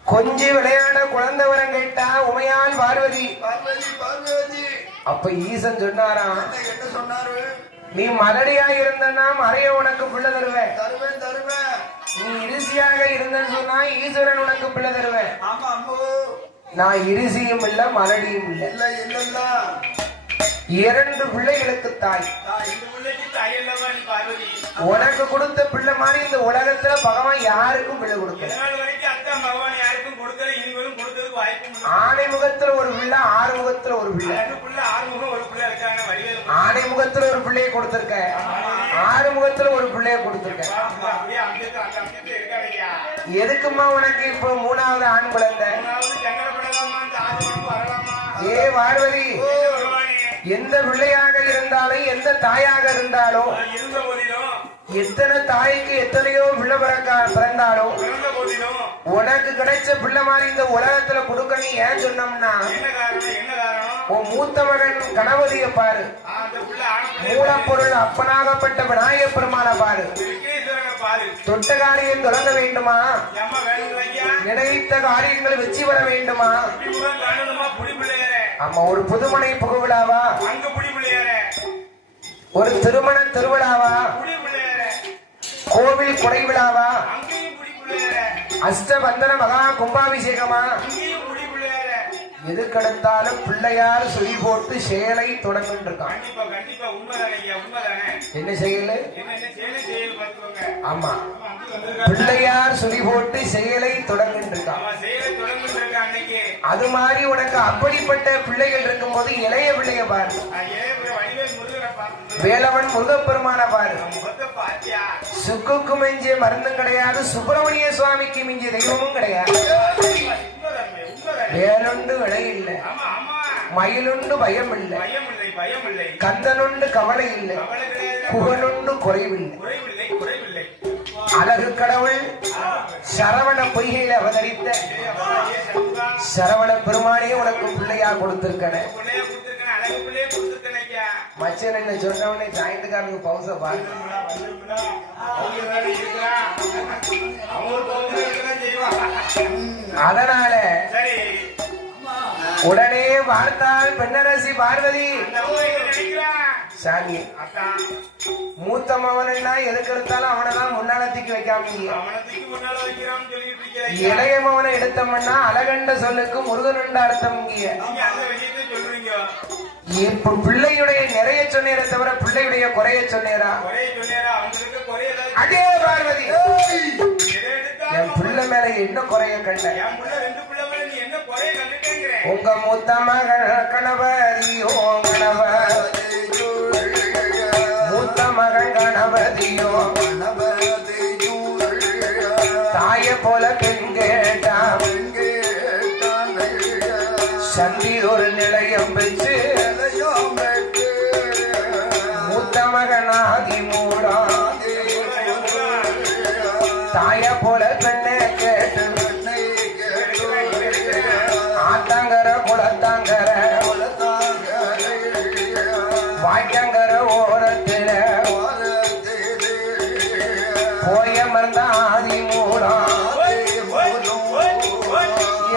கொஞ்சி விளையாட குழந்தை வரம் கேட்டா உமையால் பார்வதி பார்வதி பார்வதி அப்ப ஈசன் சொன்னாராம் என்ன சொன்னாரு நீ மலடியா இருந்தனா மறைய உனக்கு பிள்ளை தருவேன் தருவேன் தருவேன் நீ இருசியாக இருந்தன்னு சொன்னா ஈஸ்வரன் உனக்கு பிள்ளை தருவேன் ஆமா அம்மோ நான் இருசியும் இல்ல மலடியும் இல்ல இல்ல இல்லல்ல இரண்டு பிள்ளைகளுக்கு தாய் இந்த பிள்ளைக்கு தாயல்லவா நீ பார்வதி உனக்கு கொடுத்த பிள்ளை மாதிரி இந்த உலகத்துல பகவான் யாருக்கும் பிள்ளை கொடுக்கல இதனால் வரைக்கும் அத்தா பகவான் யாருக்கும் கொடுக்கல இனிமேலும் கொடுத்ததுக்கு வாய்ப்பு இல்லை. ஆணை முகத்துல ஒரு பிள்ளை ஆறு முகத்துல ஒரு பிள்ளை ரெண்டு பிள்ளை ஆறுமுகம் ஒரு பிள்ளை இருக்காங்க வடிவேலு ஆணை முகத்துல ஒரு பிள்ளையை கொடுத்திருக்க ஆறு முகத்துல ஒரு பிள்ளைய கொடுத்திருக்க அப்படியே அந்த அம்சத்துல இருக்காங்க ஐயா எதுக்குமா உனக்கு இப்போ மூணாவது ஆண் குழந்தை மூணாவது சங்கடப்படலாமா இந்த ஆறுமுகம் வரலாமா ஏ பார்வதி பகவானே எந்த பிள்ளையாக இருந்தாலும் எந்த தாயாக இருந்தாலும் இருந்த போதிலும் எத்தனை தாய்க்கு எத்தனையோ பிள்ளை பிறந்தாலும் பிறந்த போதிலும் உனக்கு கிடைச்ச பிள்ளை மாதிரி இந்த உலகத்துல கொடுக்கணும் ஏன் சொன்னோம்னா என்ன காரணம் என்ன காரணம் உன் மூத்த மகன் கணபதியை பாரு அந்த பிள்ளை ஆண் மூலப்பொருள் அப்பனாகப்பட்ட விநாயக பெருமான பாரு விக்னேஸ்வரனை பாரு தொட்ட காரியம் தொடங்க வேண்டுமா எம்மா வேணுங்க ஐயா நினைத்த காரியங்கள் வெற்றி பெற வேண்டுமா புடிமுகம் காணணுமா புடி பிள்ளையாரே ஆமா ஒரு புதுமனை புகவிழாவா அங்க புடி பிள்ளையாரே ஒரு திருமண திருவிழாவா புடி பிள்ளையாரே கோவில் கொடை விழாவா அங்கேயும் புடி பிள்ளையாரே அஷ்டபந்தன மகா கும்பாபிஷேகமா அங்கேயும் புடி பிள்ளையாரே எதுக்கெடுத்தாலும் பிள்ளையார் சொல்லி போட்டு செயலை தொடங்கிட்டு இருக்கான் கண்டிப்பா கண்டிப்பா உண்மைதானே ஐயா உண்மைதானே என்ன செயலு என்ன என்ன செயல் பார்த்துக்கோங்க ஆமா அங்க வந்திருக்காங்க பிள்ளையார் சொல்லி போட்டு செயலை தொடங்கிட்டு இருக்கான் அவன் செயலை தொடர்ந்து இருக்க அன்னைக்கு அது மாதிரி உனக்கு அப்படிப்பட்ட பிள்ளைகள் இருக்கும்போது இளைய பிள்ளைய பாரு வடிவேல் முருகனை பார்த்து வேலவன் முருகப்பெருமான பாரு முகத்தை பாத்தியா சுக்குக்கு மிஞ்சிய மருந்தும் கிடையாது சுப்பிரமணிய சுவாமிக்கு மிஞ்சிய தெய்வமும் கிடையாது உண்மைதானே உண்மைதானே வேலுண்டு விலை இல்லை ஆமா ஆமா மயிலுண்டு பயம் இல்லை பயம் இல்லை பயம் இல்லை கந்தனுண்டு கவலை இல்லை கவலை கிடையாது புகழுண்டு குறைவில்லை குறைவில்லை குறைவில்லை அழகு கடவுள் சரவண பொய்கையில அவதரித்த சரவண பெருமானே உனக்கு பிள்ளையா கொடுத்திருக்கன பிள்ளைய கொடுத்திருக்கேன் அழகு பிள்ளைய கொடுத்திருக்கேன் ஐயா மச்சன் என்ன சொன்னவனே ஜாயிண்ட்காரனுக்கு பவுச பாருங்க. அதனால உடனே பார்த்தால் பெண்ணரசி பார்வதி சாமி மூத்த மகனா எதுக்கு எடுத்தாலும் அவனைதான் முன்னாலத்துக்கு வைக்காம இளைய மகனை எடுத்தோம்னா அழகண்ட சொல்லுக்கு முருகன் அர்த்தம். இப்ப பிள்ளையுடைய நிறைய சொன்னேர தவிர பிள்ளையுடைய குறைய சொன்னேரா? அதே பார்வதி என் பிள்ளை மேல என்ன குறைய கண்ட? உங்க மூத்த மகன் கணபதியோ மூத்த மகன் கணபதியோ தாய போல பெண் கேட்டான் சந்தி ஒரு நிலையம் வச்சு மூத்த மகனாகி மூடா தாய போல பெண்ணை கேட்டு ஆத்தாங்கர குளத்தாங்கர வாய்க்காங்கர ஓரத்தில போய மறந்த ஆதி மூடா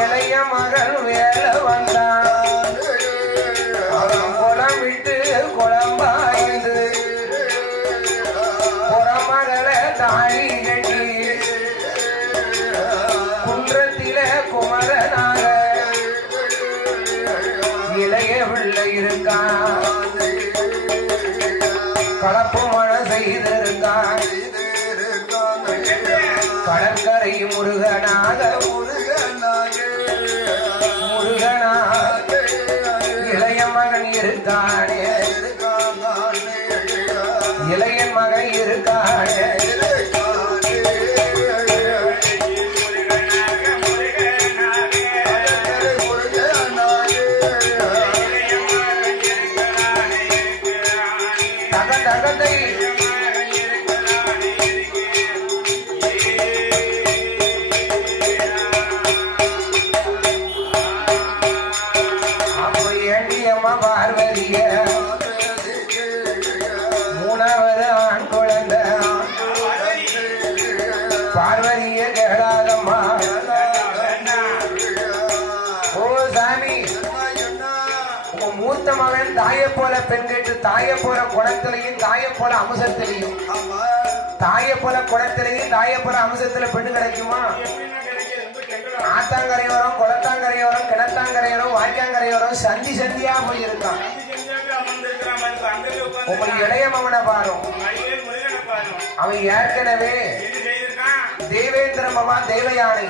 இளைய மகள் வேலை வந்தான் குளம் விட்டு குளம்பாய்ந்து குறமகளை தாழி கட்டி குன்றத்தில குமரனாக இளைய பிள்ளை இருக்கான் கலப்பு மழை செய்திருக்கான் கடற்கரை முருகனாக முருகனாக இளைய மகன் இருக்கானே இளைய மகன் இருக்கானே தகதை பார்வதிய மூணாவது ஆண் குழந்தை பார்வதிய கேடாதம்மா. ஓ சாமி உங்க மூத்த மகன் தாய போல பெண் கேட்டு தாய போல குணத்திலையும் தாய போல அம்சத்திலையும் தாய போல குணத்திலையும் தாய போல அம்சத்துல பெண்ணு கிடைக்குமா? ஆத்தாங்கரையோரம் குளத்தாங்கரையோரம் கிணத்தாங்கரையோரம் வாய்க்காங்கரையோரம் சந்தி சந்தியா போய் இருக்கான். உங்க இளைய மகனை பாரும் அவன் ஏற்கனவே தேவேந்திர மகா தேவயானை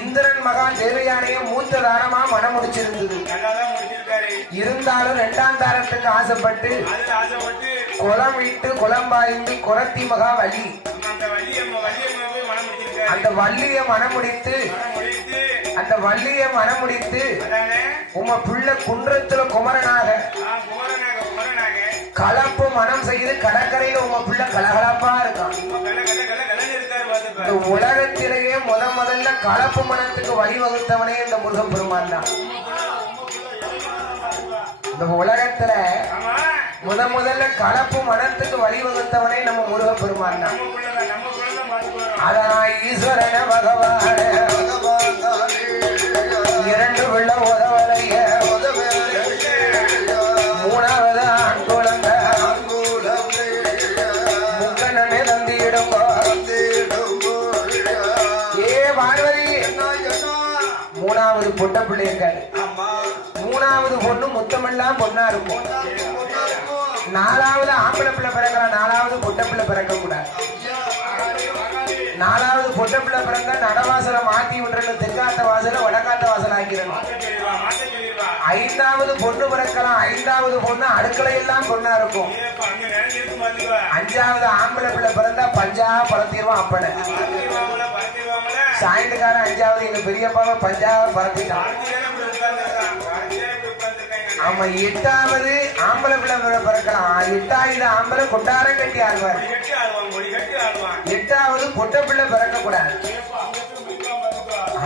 இந்திரன் மகா தேவயானையும் மூத்த தாரமா மனம் முடிச்சிருந்தது. இருந்தாலும் இரண்டாம் தாரத்துக்கு ஆசைப்பட்டு குளம் விட்டு குளம்பாய்ந்து குரத்தி மகா வள்ளி அந்த வள்ளிய மனமுடித்து அந்த வள்ளிய மனமுடித்து உம பிள்ளை குன்றத்துல குமரனாக கலப்பு மனம் செய்து கடற்கரையில உம பிள்ளை கலகலப்பா இருக்கான். இந்த உலகத்திலேயே முதல்ல கலப்பு மனத்துக்கு வழிவகுத்தவனே இந்த முருகன் பெருமான் தான். இந்த உலகத்துல முதல்ல கலப்பு மனத்துக்கு வழிவகுத்தவனே நம்ம முருகன் பெருமான் தான். அதான் ஈஸ்வரன பகவான இரண்டு உள்ள உதவலைய மூணாவது ஆண் குழந்தை முக்கண்ணனே தந்திடும். ஏ பார்வதி மூணாவது பொட்ட பிள்ளை இருக்காரு. மூணாவது பொண்ணு முத்தமெல்லாம் பொண்ணா இருக்கும். நாலாவது ஆம்பளை பிள்ளை பிறக்கிறான். நாலாவது பொட்ட பிள்ளை பிறக்க கூடாது. நாலாவது பொட்ட பிள்ளை பிறந்தா நடவாசலை மாத்தி விட்டுறணும். தெற்காத்த வாசல வடக்காத்த வாசல் ஆக்கிடணும். ஐந்தாவது பொண்ணு பிறக்கலாம். ஐந்தாவது பொண்ணு அடுக்களை எல்லாம் பொண்ணா இருக்கும். அஞ்சாவது ஆம்பளை பிள்ளை பிறந்தா பஞ்சா பழத்திடுவான். அப்பட சாயந்துக்காரன் அஞ்சாவது எங்க பெரியப்பாவை பஞ்சா பறத்திட்டான். ஆமா எட்டாவது ஆம்பளை பிள்ளை பிறக்கலாம். எட்டாவது ஆம்பளை கொட்டாரம் கட்டி ஆடுவார். எட்டாவது பொட்ட பிள்ளை பிறக்க கூடாது.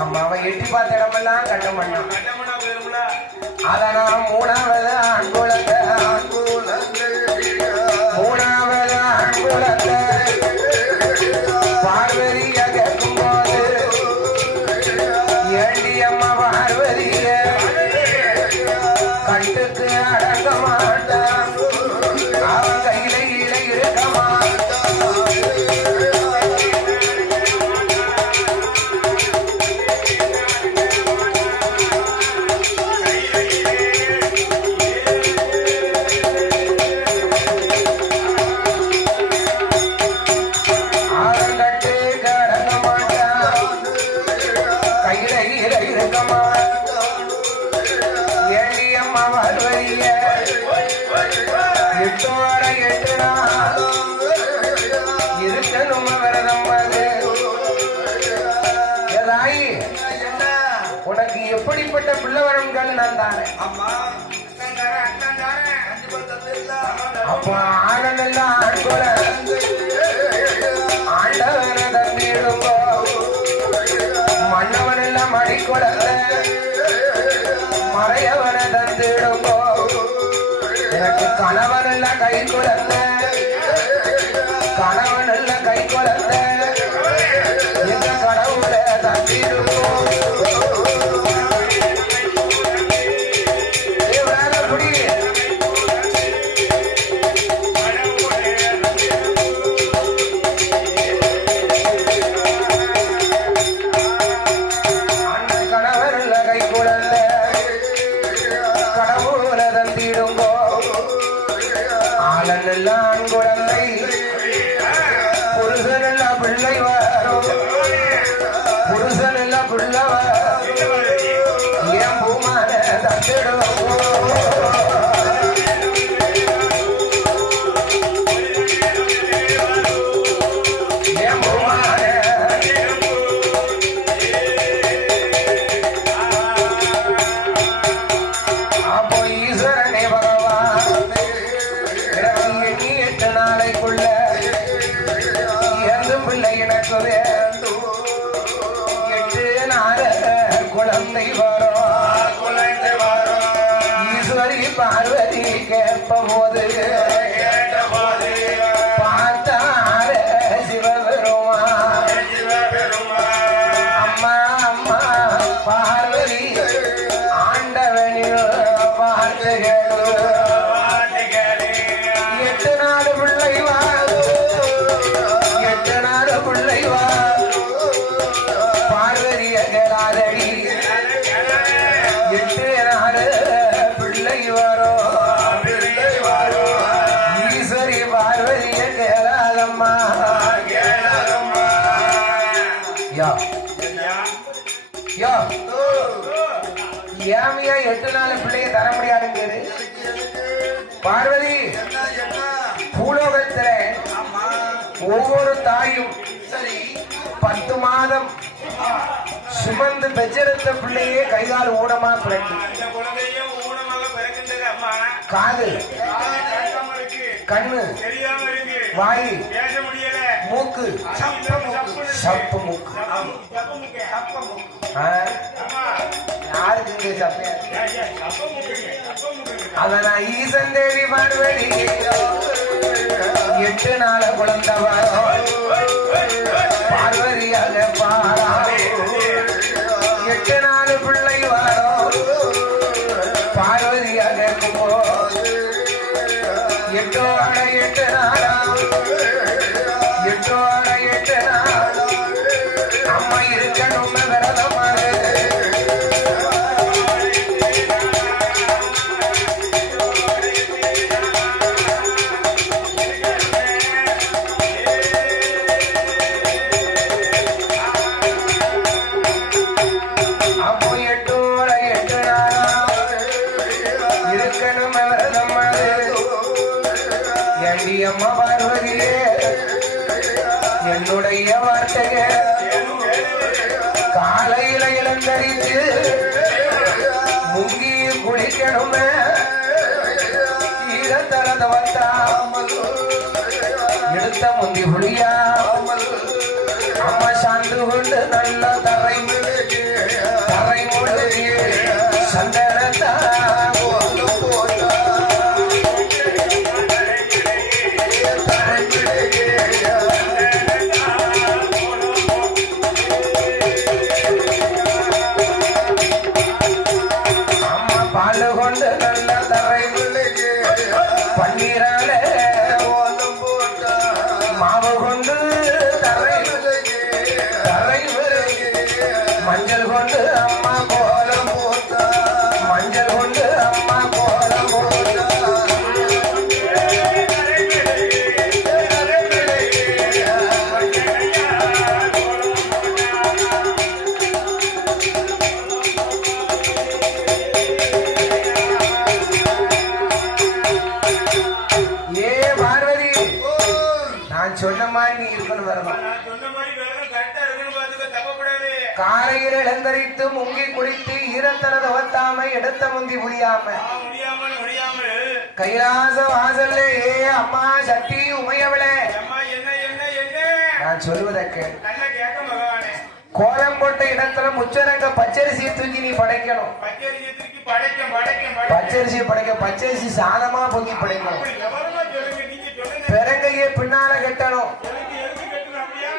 ஆமா அவன் எட்டி பார்த்த இடமெல்லாம் கட்ட பண்ணான். அதனா மூணாவது ஆண் குழந்தை வீட்டுக்கு அடங்க மாட்டான் அவன் கையில இருக்க மாட்டான் உனக்கு எப்படிப்பட்ட பிள்ளைவரங்கள் நான் தானே அப்ப ஆனந்தெல்லாம் ஆண்கொல ஆண்டவன தந்திடுங்கோ மன்னவன் எல்லாம் மடிக்கொடல மறையவன தந்திடுங்கோ எனக்கு கணவன் எல்லாம் கை குழந்த கணவன் எல்லாம் கை குழந்த இந்த கடவுளை தந்திடுங்கோ குழந்தை புருஷன் எல்லாம் பிள்ளை வரும் புருஷன் எல்லாம் பிள்ளை வரும் என் பூமான தந்திடுவோம் என் பூமான அப்போ ஈஸ்வரனே பகவான் நாளைக்குள்ள எந்த பிள்ளை எனக்கு வேண்டும் 8 நாள் குழந்தை வரும் ஈஸ்வரி பார்வதி கேட்ப போது பார்த்தார சிவபெருமா அம்மா அம்மா பார்வதி ஆண்டவனில் பார்த்துகள் 8 நாள் பிள்ளைவா பார்வதிய கேளாதடி 8 நாள் பிள்ளை வரும் ஈஸ்வரி பார்வதிய கேளாதம்மா யா யா ஏமையா 8 நாள் பிள்ளைய தர முடியாதுங்கிறது பார்வதி பூலோகத்துல ஒவ்வொரு தாயும் 10 மாதம் சுமந்து பெற்றெடுத்த பிள்ளையே கைகால் ஊனமா பிறகு காது கண்ணு வாய் மூக்கு சப்பு மூக்கு யாருக்கு அத நான் ஈசன் தேவி பார்வதி 8 நாள் குழந்தவா பார்வதியாக பாரா 8 நாள் பிள்ளை வரும் பார்வதியாக இருக்கும்போ 8 நாளாம் 8 நாள் அம்மா இருக்கணும் விரதமாக அம்மா பார்வதியே என்னுடைய வார்த்தைய காலையில இளந்தரித்து முங்கி குளிக்கணுமே ஈரத்தரத வந்தா எடுத்த முந்தி புளியா அம்மா சாந்து கொண்டு நல்ல தரை முழுகி சந்தனத்தா பால் கொண்டு நல்ல பன்னீரால ஓலம் போட்டா மாவு கொண்டு தரை தரை மஞ்சள் கொண்டு அம்மா கோலம் போட்டா மஞ்சள் கொண்டு அம்மா கோலம் போட்டா ஏ பார்வதி ஓ நான் சொன்ன மாதிரி நீ இருக்கணும் வரணும் நான் சொன்ன மாதிரி விலகணும் கரெக்டா இருக்கணும் பாத்துக்க தப்பக்கூடாது காலையில் எழுந்தரித்து முங்கி குளித்து ஈரத்தனது ஒத்தாமை எடுத்த முந்தி புரியாம முடியாமல் கைலாச வாசல்ல ஏ அம்மா சக்தி உமையவளே அம்மா என்ன என்ன என்ன நான் சொல்வதை கேளு நல்லா கேட்க பகவானே கோலம் போட்ட இடத்துல முச்சரங்க பச்சரிசியை தூக்கி நீ படைக்கணும் பச்சரிசியத்திற்கு படைக்க பச்சரிசியை படைக்க பச்சரிசி சாதமா பொங்கி படைக்கணும் அப்படி எவ்வளவா சொல்லுங்க நீங்க சொல்லுங்க பெருங்கையை பின்னால கட்டணும் எதுக்கு கட்டணும் அப்படியா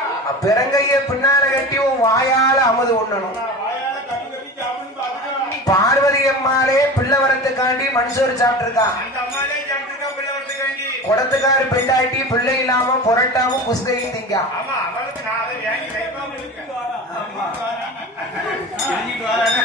பெருங்கையை பின்னால கட்டி உன் வாயால அமுது உண்ணணும் வாயால கட்டு கட்டி சாப்பிடுன்னு பாத்துக்கலாம் பார்வதி அம்மாளே பிள்ளை வரத்துக்காண்டி மனுஷர் சாப்பிட்டுருக்கான் அந்த அம்மாலே சாப்பிட்டுருக்கா பிள்ளை வரதுக்காண்டி குடத்துக்காரு பெண்டாட்டி பிள்ளை இல்லாம புரட்டாம குஸ்தையும் திங்கா ஆமா அவளுக்கு நான் அதை வாங்கி வைப்பாம இருக்கேன் வாங்கிட்டு வரேன்.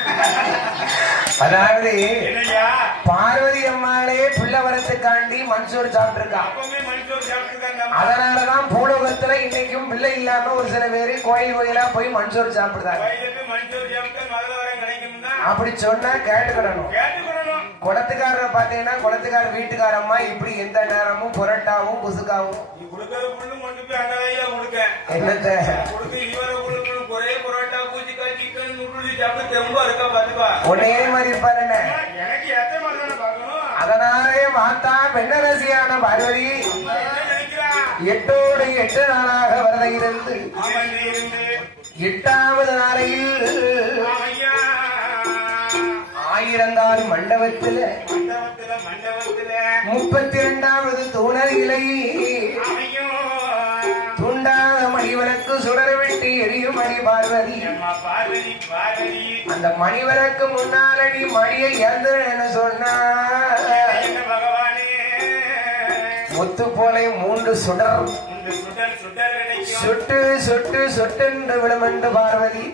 அதாவது என்னய்யா பார்வதி அம்மாளே பிள்ளை வரத்துக்காண்டி மனுஷர் சாப்பிட்டுருக்கான் அப்பவே மனுஷன் சாப்பிட்டுருக்காங்க அதனாலதான் பூலோகத்துல இன்னைக்கும் பிள்ளை இல்லாம ஒரு சில பேரு கோயில் கோயிலா போய் மனுஷர் சாப்பிடுறாங்க வயலுக்கு மனுஷன் சாப்பிட்டு முதல்ல வர கிடைக்கும்னா அப்படி சொன்னா கேட்டுக்கிடணும் கேட்டுக்கணும் குளத்துக்காரரை பாத்தீங்கன்னா குளத்துக்கார வீட்டுக்காரம்மா இப்படி எந்த நேரமும் புரட்டாவும் குசுக்காவும் நீ கொடுக்கற புல்லு கொண்டு போய் அங்கதையா கொடுக்க என்னத்த கொடுத்து இவரை புல்லு குறைய பரோட்டா பூச்சிக்காய் சிக்கன் நூடுல்ஸ் சாப்பிட்டு ரொம்ப இருக்கா பாத்துப்பா ஒரே மாதிரி இருப்பாரு எனக்கு எத்த மாதிரி பார்க்கணும் அதனாலே மாத்தா பெண்ணரசியான பார்வதி என்ன நினைக்கிறா எட்டோடு 8 நாளாக வரத இருந்து அவன் இருந்து 8வது நாளையில் ஐயா ஆயிரங்கால் மண்டபத்துல மண்டபத்துல 32வது தூணல் இலை அவையும் துண்டாத மணிவரக்கு சுடர் விட்டு எரியும் மணி பார்வதி அம்மா பார்வதி பார்வதி அந்த மணிவரக்கு முன்னாலடி மணியை இறந்துன்னு சொன்னா என்ன பகவானே முத்து போல 3 சுடர் இந்த சுடர் சுடர் கிடைக்கும் சுட்டு சுட்டு சுட்டென்று விழுமென்று பார்வதி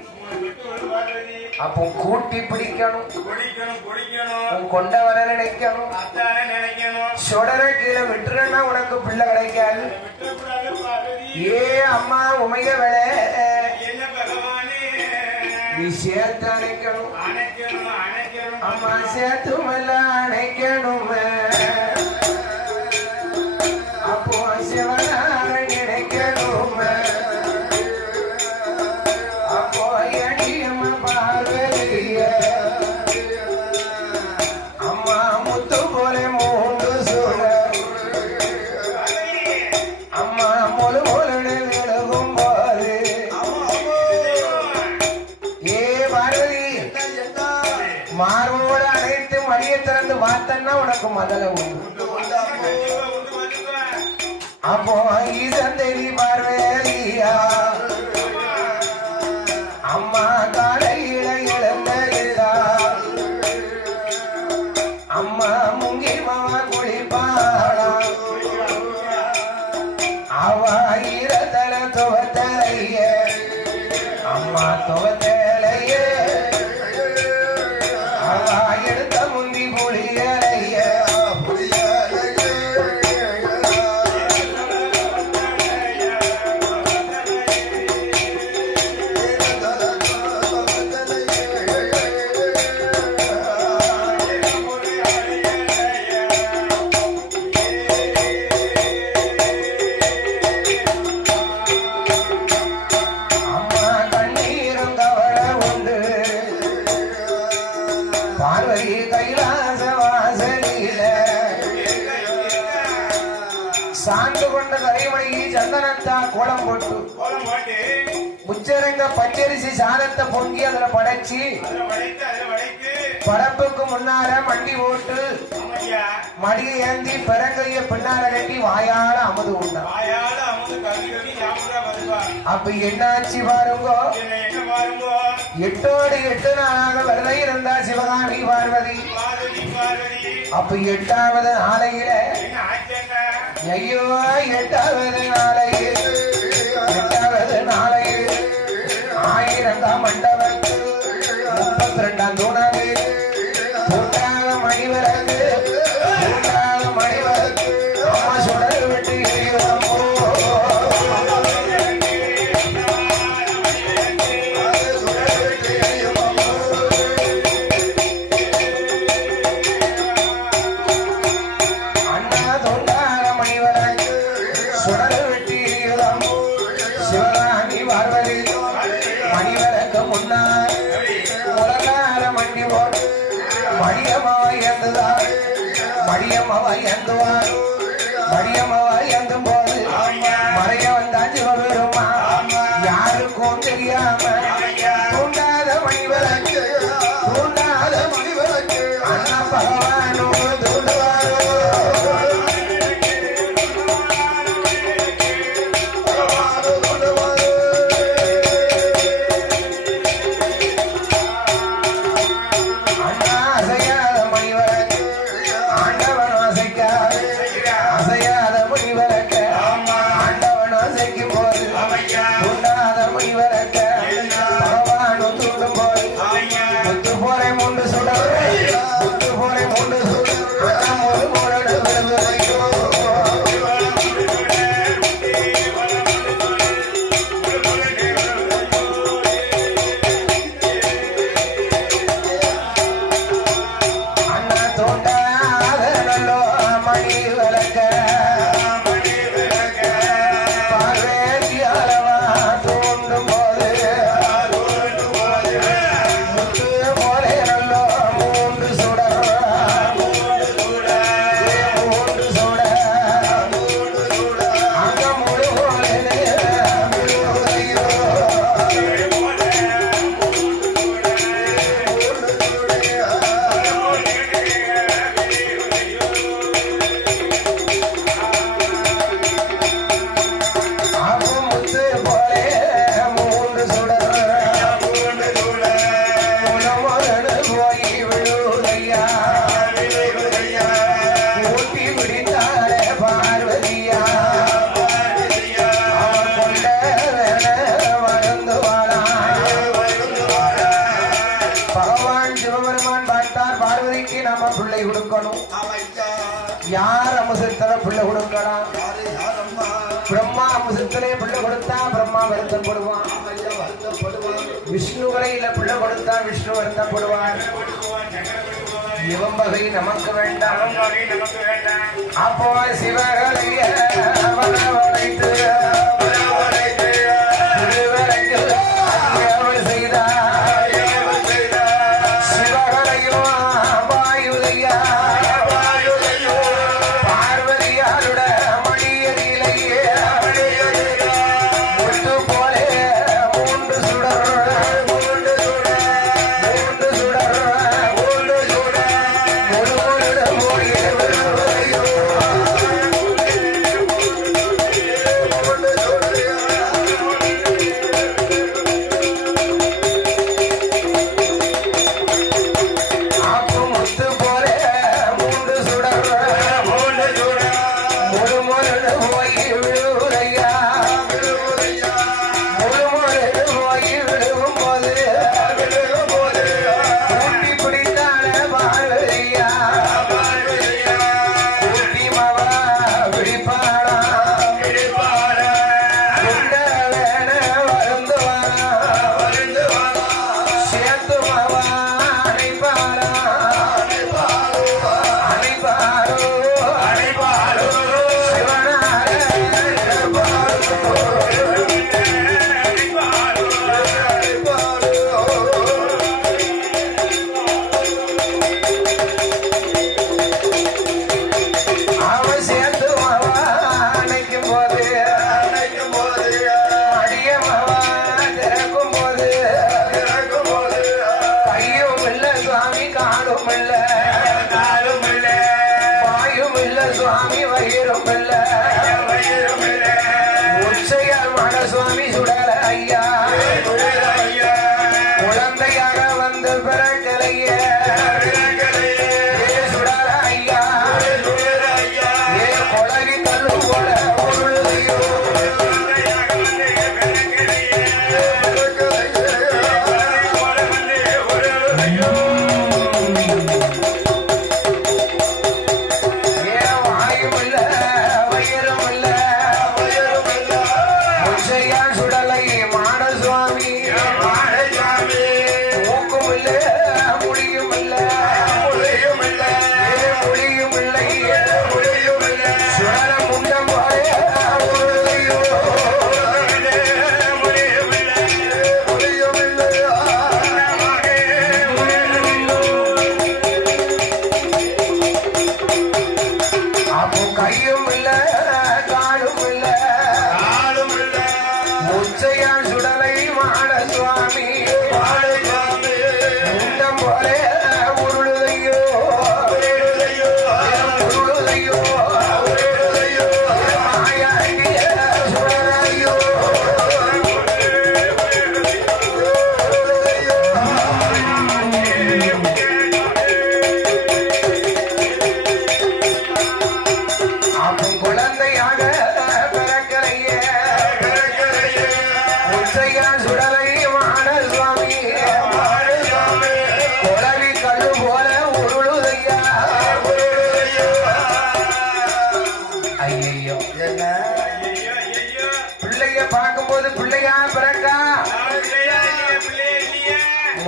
விட்டு ஒரு பார்வதி அப்போ கூட்டி பிடிக்கணும் குடிக்கணும் உன் கொண்ட வர நினைக்கணும் அத்தான நினைக்கணும் சுடர கீழே விட்டுறன்னா உனக்கு பிள்ளை கிடைக்காது விட்டுக்கூடாது பார்வதி ஏ அம்மா உமையவளே என்ன பகவானே நீ சேர்த்து அணைக்கணும் அணைக்கணும் அம்மா சேர்த்துமல்ல அணைக்கணும் அப்போ சிவனார நினைக்கணும் அப்போ அடியம்மா பார்வதிய அம்மா முத்து போல 3 சுடர் அம்மா மொழு மொழு விழுகும் போது ஏ பார்வதி மார்போடு அனைத்து மணியை திறந்து பார்த்தன்னா உனக்கு முதல்ல உண்டு அப்போ ஈசந்தேவி பார்வதியா அம்மா காலையில இழந்தா அம்மா முங்கி மாமா குளிப்பாளா அவ ஈரத்தல துவத்தலைய அம்மா துவத்தலைய அவ எடுத்த முந்தி புளியலைய அம்மா கண்ணீரும் கவலை உண்டு பார்வதி கைலாச வாசலில சாந்து கொண்ட தலைமணி சந்தனத்தா கோலம் போட்டு கோலம் போட்டு உச்சரங்க பச்சரிசி சாதத்தை பொங்கி அதுல படைச்சு அதுல வளைத்து பரப்புக்கு முன்னால மண்டி ஓட்டு அம்மையா மடியை ஏந்தி பிறங்கைய பின்னால கட்டி வாயால அமுது உண்டான் வாயால அமுது சாப்பிட்டு கவி கவி சாப்பிடுறா பாத்துப்பா. அப்ப என்னாச்சு பாருங்க, என்ன பாருங்க, எட்டோடு 8 நாளாக விரதம் இருந்தா சிவகாமி பார்வதி. பார்வதி பார்வதி அப்ப 8வது நாளையில என்ன ஆச்சங்க? ஐயோ 8வது நாளையில் 8வது நாளையில் 1000 மண்டபத்து 32 தூணாக மூன்றாக மணிவிறகு மூன்றாக மணிவிறகு அம்மா சுடர் விட்டு எரியுதம்மோ. அண்ணா தொண்டாக மணிவிறகு சுடர் விட்டு எரியுதம்மோ. சிவகாமி பார்வதி மணிவிறகு முன்னாள் உலகார மண்டி போட்டு மடியமாவை ஏந்துதான் மடியமாவை ஏந்துவார். மடியமாவை ஏந்தும் போது மறைய வந்தா சிவபெருமா யாருக்கும் தெரியாம தூண்டாத மணிவிளக்கு தூண்டாத மணிவிளக்கு அண்ணா பகவானோ தூண்டுவாரோ. அண்ணா அசையாத மணிவிளக்கு ஆண்டவன் அசைக்காது அசையாத மணிவிளக்கு ஆண்டவன் அசைக்கும் போது தூண்டாத மணிவிளக்கு பகவானும் தூண்டும் போது முத்து போரை மூன்று சுடர் முத்து போரை மூன்று சுடர் அண்ணா ஒரு முரடு விழுந்து அண்ணா தோண்டாத நல்லோ மணி விளக்க பார்வேதி அளவா தோண்டும் போது முத்து போலே நல்லோ மூன்று சுடர் மூன்று சுடர் அங்க முழு போலே விழுவதையோ. அப்போ முத்து போலே மூன்று சுடர் முழமுரடு போய் விழுதையா ஊட்டி பிடித்தாரே பார்வதியா அவன் கொண்ட வருந்துவாளா. பகவான் சிவபெருமான் பார்த்தார் பார்வதிக்கு நாம பிள்ளை கொடுக்கணும். யார் அமுசத்துல பிள்ளை கொடுக்கலாம்? பிரம்மா அமுசத்திலே பிள்ளை கொடுத்தா பிரம்மா வருத்தப்படுவான். விஷ்ணு வரையில பிள்ளை கொடுத்தா விஷ்ணு வருத்தப்படுவார். இவன் வகை நமக்கு வேண்டாம். நமக்கு வேண்டாம். அப்போ சிவகலைய வரவழைத்து திருவரங்கில் அருள் செய்தார். சிவகலையோ வாயுதையா பார்வதியாருட மணியரிலேயே முத்து போலே மூன்று சுடர் மூன்று சுடர் மூன்று சுடர் மூன்று சுடர் முழுமுழுட போயே விழுவதையோ. ஆப்பு முத்து போலே மூன்று சுடர் மூன்று சுடர் முழுமுழுட போய் விழுவதையா. முழுமுழுட போய் விழுவும் போது ஊட்டி பிடித்தான பார்வதியா ஊட்டி மவா பிடிப்பாளா குண்ட வேண வருந்துவாரா சேர்த்து மவா அணைப்பாரா அணைப்பாரோ சிவனார அவன் சேர்த்து மவா அணைக்கும் போது அடிய மவா திறக்கும் போது கையும் இல்ல சுவாமி காலும் இல்ல வாயும் இல்ல சுவாமி வயிறும் இல்ல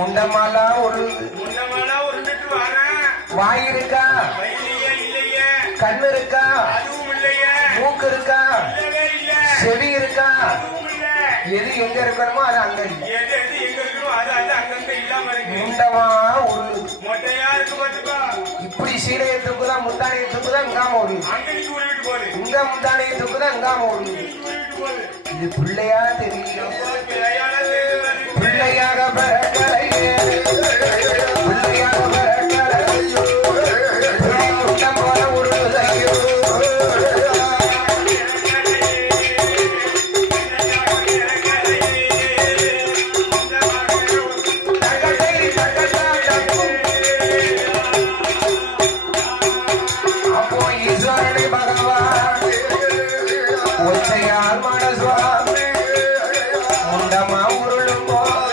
முண்டமாலாம் ஒரு முண்டமாலாம் உருண்டுட்டு வரேன். வாய் இருக்கா, வயிலையே இல்லையே, கண்ணு இருக்கா, அதுவும் இல்லையே, மூக்கு இருக்கா, இல்லவே இல்ல, செவி இருக்கா, அதுவும் இல்ல. எது எங்க இருக்கணுமோ அது அங்க இருக்கு. எது எது எங்க இருக்கணும் அது அது அங்கங்க இல்லாம இருக்கு. முண்டமா ஒரு மொட்டையா இருக்கு பாத்துக்கோ. இப்படி சீலையை தூக்குதான் முந்தானையை தூக்குதான் இங்காம ஒரு அங்க நீங்க உருவிட்டு போகுது, இங்க முந்தானையை தூக்குதான் இங்காம ஒரு உருவிட்டு போகுது. இது பிள்ளையா தெரியும். பிள்ளையால தெரியுது. பிள்ளையாக பிறக்கலையே, பிள்ளையாக பிறக்கலையோ, பிள்ளை முண்டம் போல உருளுதையோ. தகட்டை தகட்டா தக்கும். அப்போ ஈஸ்வரனை பகவான் ஒற்றையார் மனசுவாமி முண்டமா உருளும் போல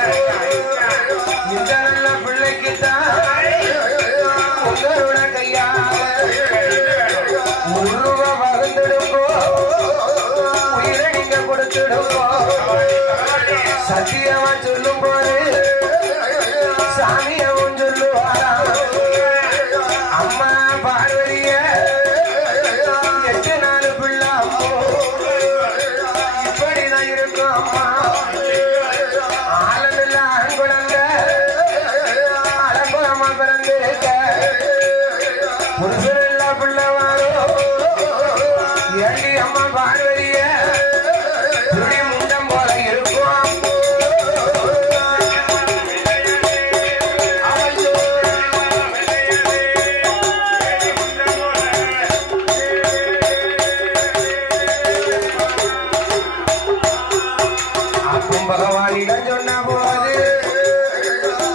இந்த நல்ல பிள்ளைக்குத்தான் உங்களோட கையால உருவ வகுந்துடுங்கோ, உயிரை நீங்க கொடுத்துடுங்கோ. சத்தியமா சொல்லும் போது சாமியவும் சொல்லுவாரா, அம்மா பார்வதிய 8 நாள் பிள்ளை அம்மோ, இப்படிதான் இருக்கும் அம்மா. ஆளமில்ல ஆண்குழந்த அலங்குலமா பிறந்திருக்க, புருஷனில்ல பிள்ளை வாரும் ஏண்டி அம்மா பார்வதிய துணி முண்டம் போல இருக்கும். அப்பம் பகவானிடம் சொன்ன போது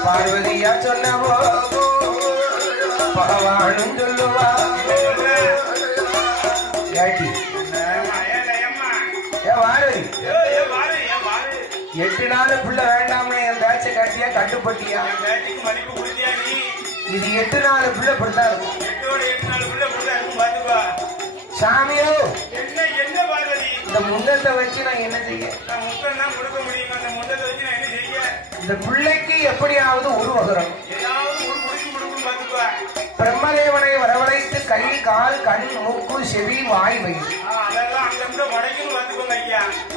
பார்வதியா சொன்ன போது பகவானும் சொல்லுவா, ஏட்டி ஏ பார்வதி 8 நாள் பிள்ளை வேண்டாம்னு என் பேச்சை கட்டியா கட்டுப்பட்டியா? இது 8 நாள் பிள்ளை இப்படித்தான் இருக்கும். சாமியோ இந்த முண்டத்தை வச்சு நான் என்ன செய்ய? இந்த பிள்ளைக்கு எப்படியாவது உருவகரம். பிரம்மதேவனை வரவழைத்து கை கால் கண் மூக்கு செவி வாய் வை.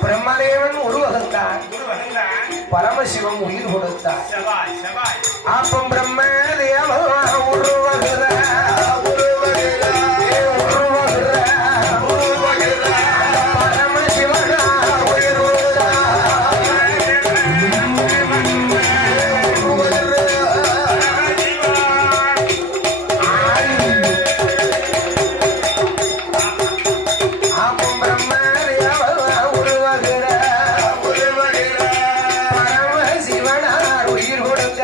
பிரம்மதேவன் உருவகத்தார், பரமசிவம் உயிர் கொடுத்தார். அப்பம் பிரம்மதேவ உருவகிற பரமசிவனா உயிர் அப்பம் பிரம்மதேவ உருவகிற பரமசிவனார் உயிர் கொடுக்க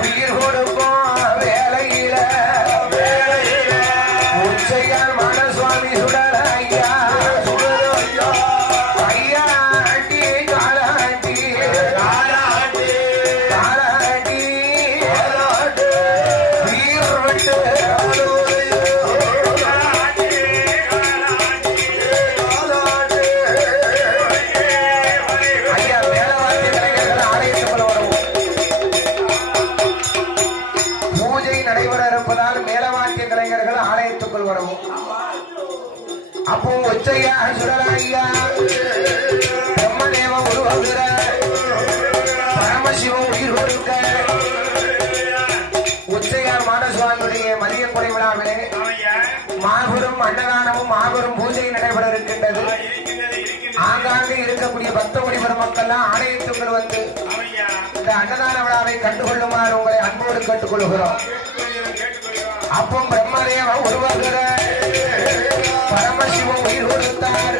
உயிர் கொடுப்போம் வேலையில உச்சையார் மனசுவாமி சுடர் ஐயா ஐயா ஆட்டி காலாட்டி காலாட்டி உயிர் விட்டு ஐயா மேலவாத்திய கலைஞர்கள் ஆலயத்துக்குள்ள வரவும். பூஜை நடைபெற இருப்பதால் மேலவாத்திய கலைஞர்கள் ஆலயத்துக்குள் வரவும். அப்போ ஒச்சையா சுடராய்யா பிரம்மதேவ உருவகிற பரமசிவம் உயிர் கொடுக்க உச்சையார் மாடசுவாமியுடைய மதிய குறை விழாவிலே மாபெரும் அன்னதானமும் மாபெரும் பூஜை நடைபெற இருக்கின்றது. ஆங்காங்கே இருக்கக்கூடிய பக்தகுடி பெருமக்கள்லாம் ஆலயத்துக்குள் வந்து இந்த அன்னதான விழாவை கண்டுகொள்ளுமாறு உங்களை அன்போடு கேட்டுக்கொள்கிறோம். அப்போ பிரம்மதேவ உருவகிற பரமசிவம் உயிர் கொடுத்தார்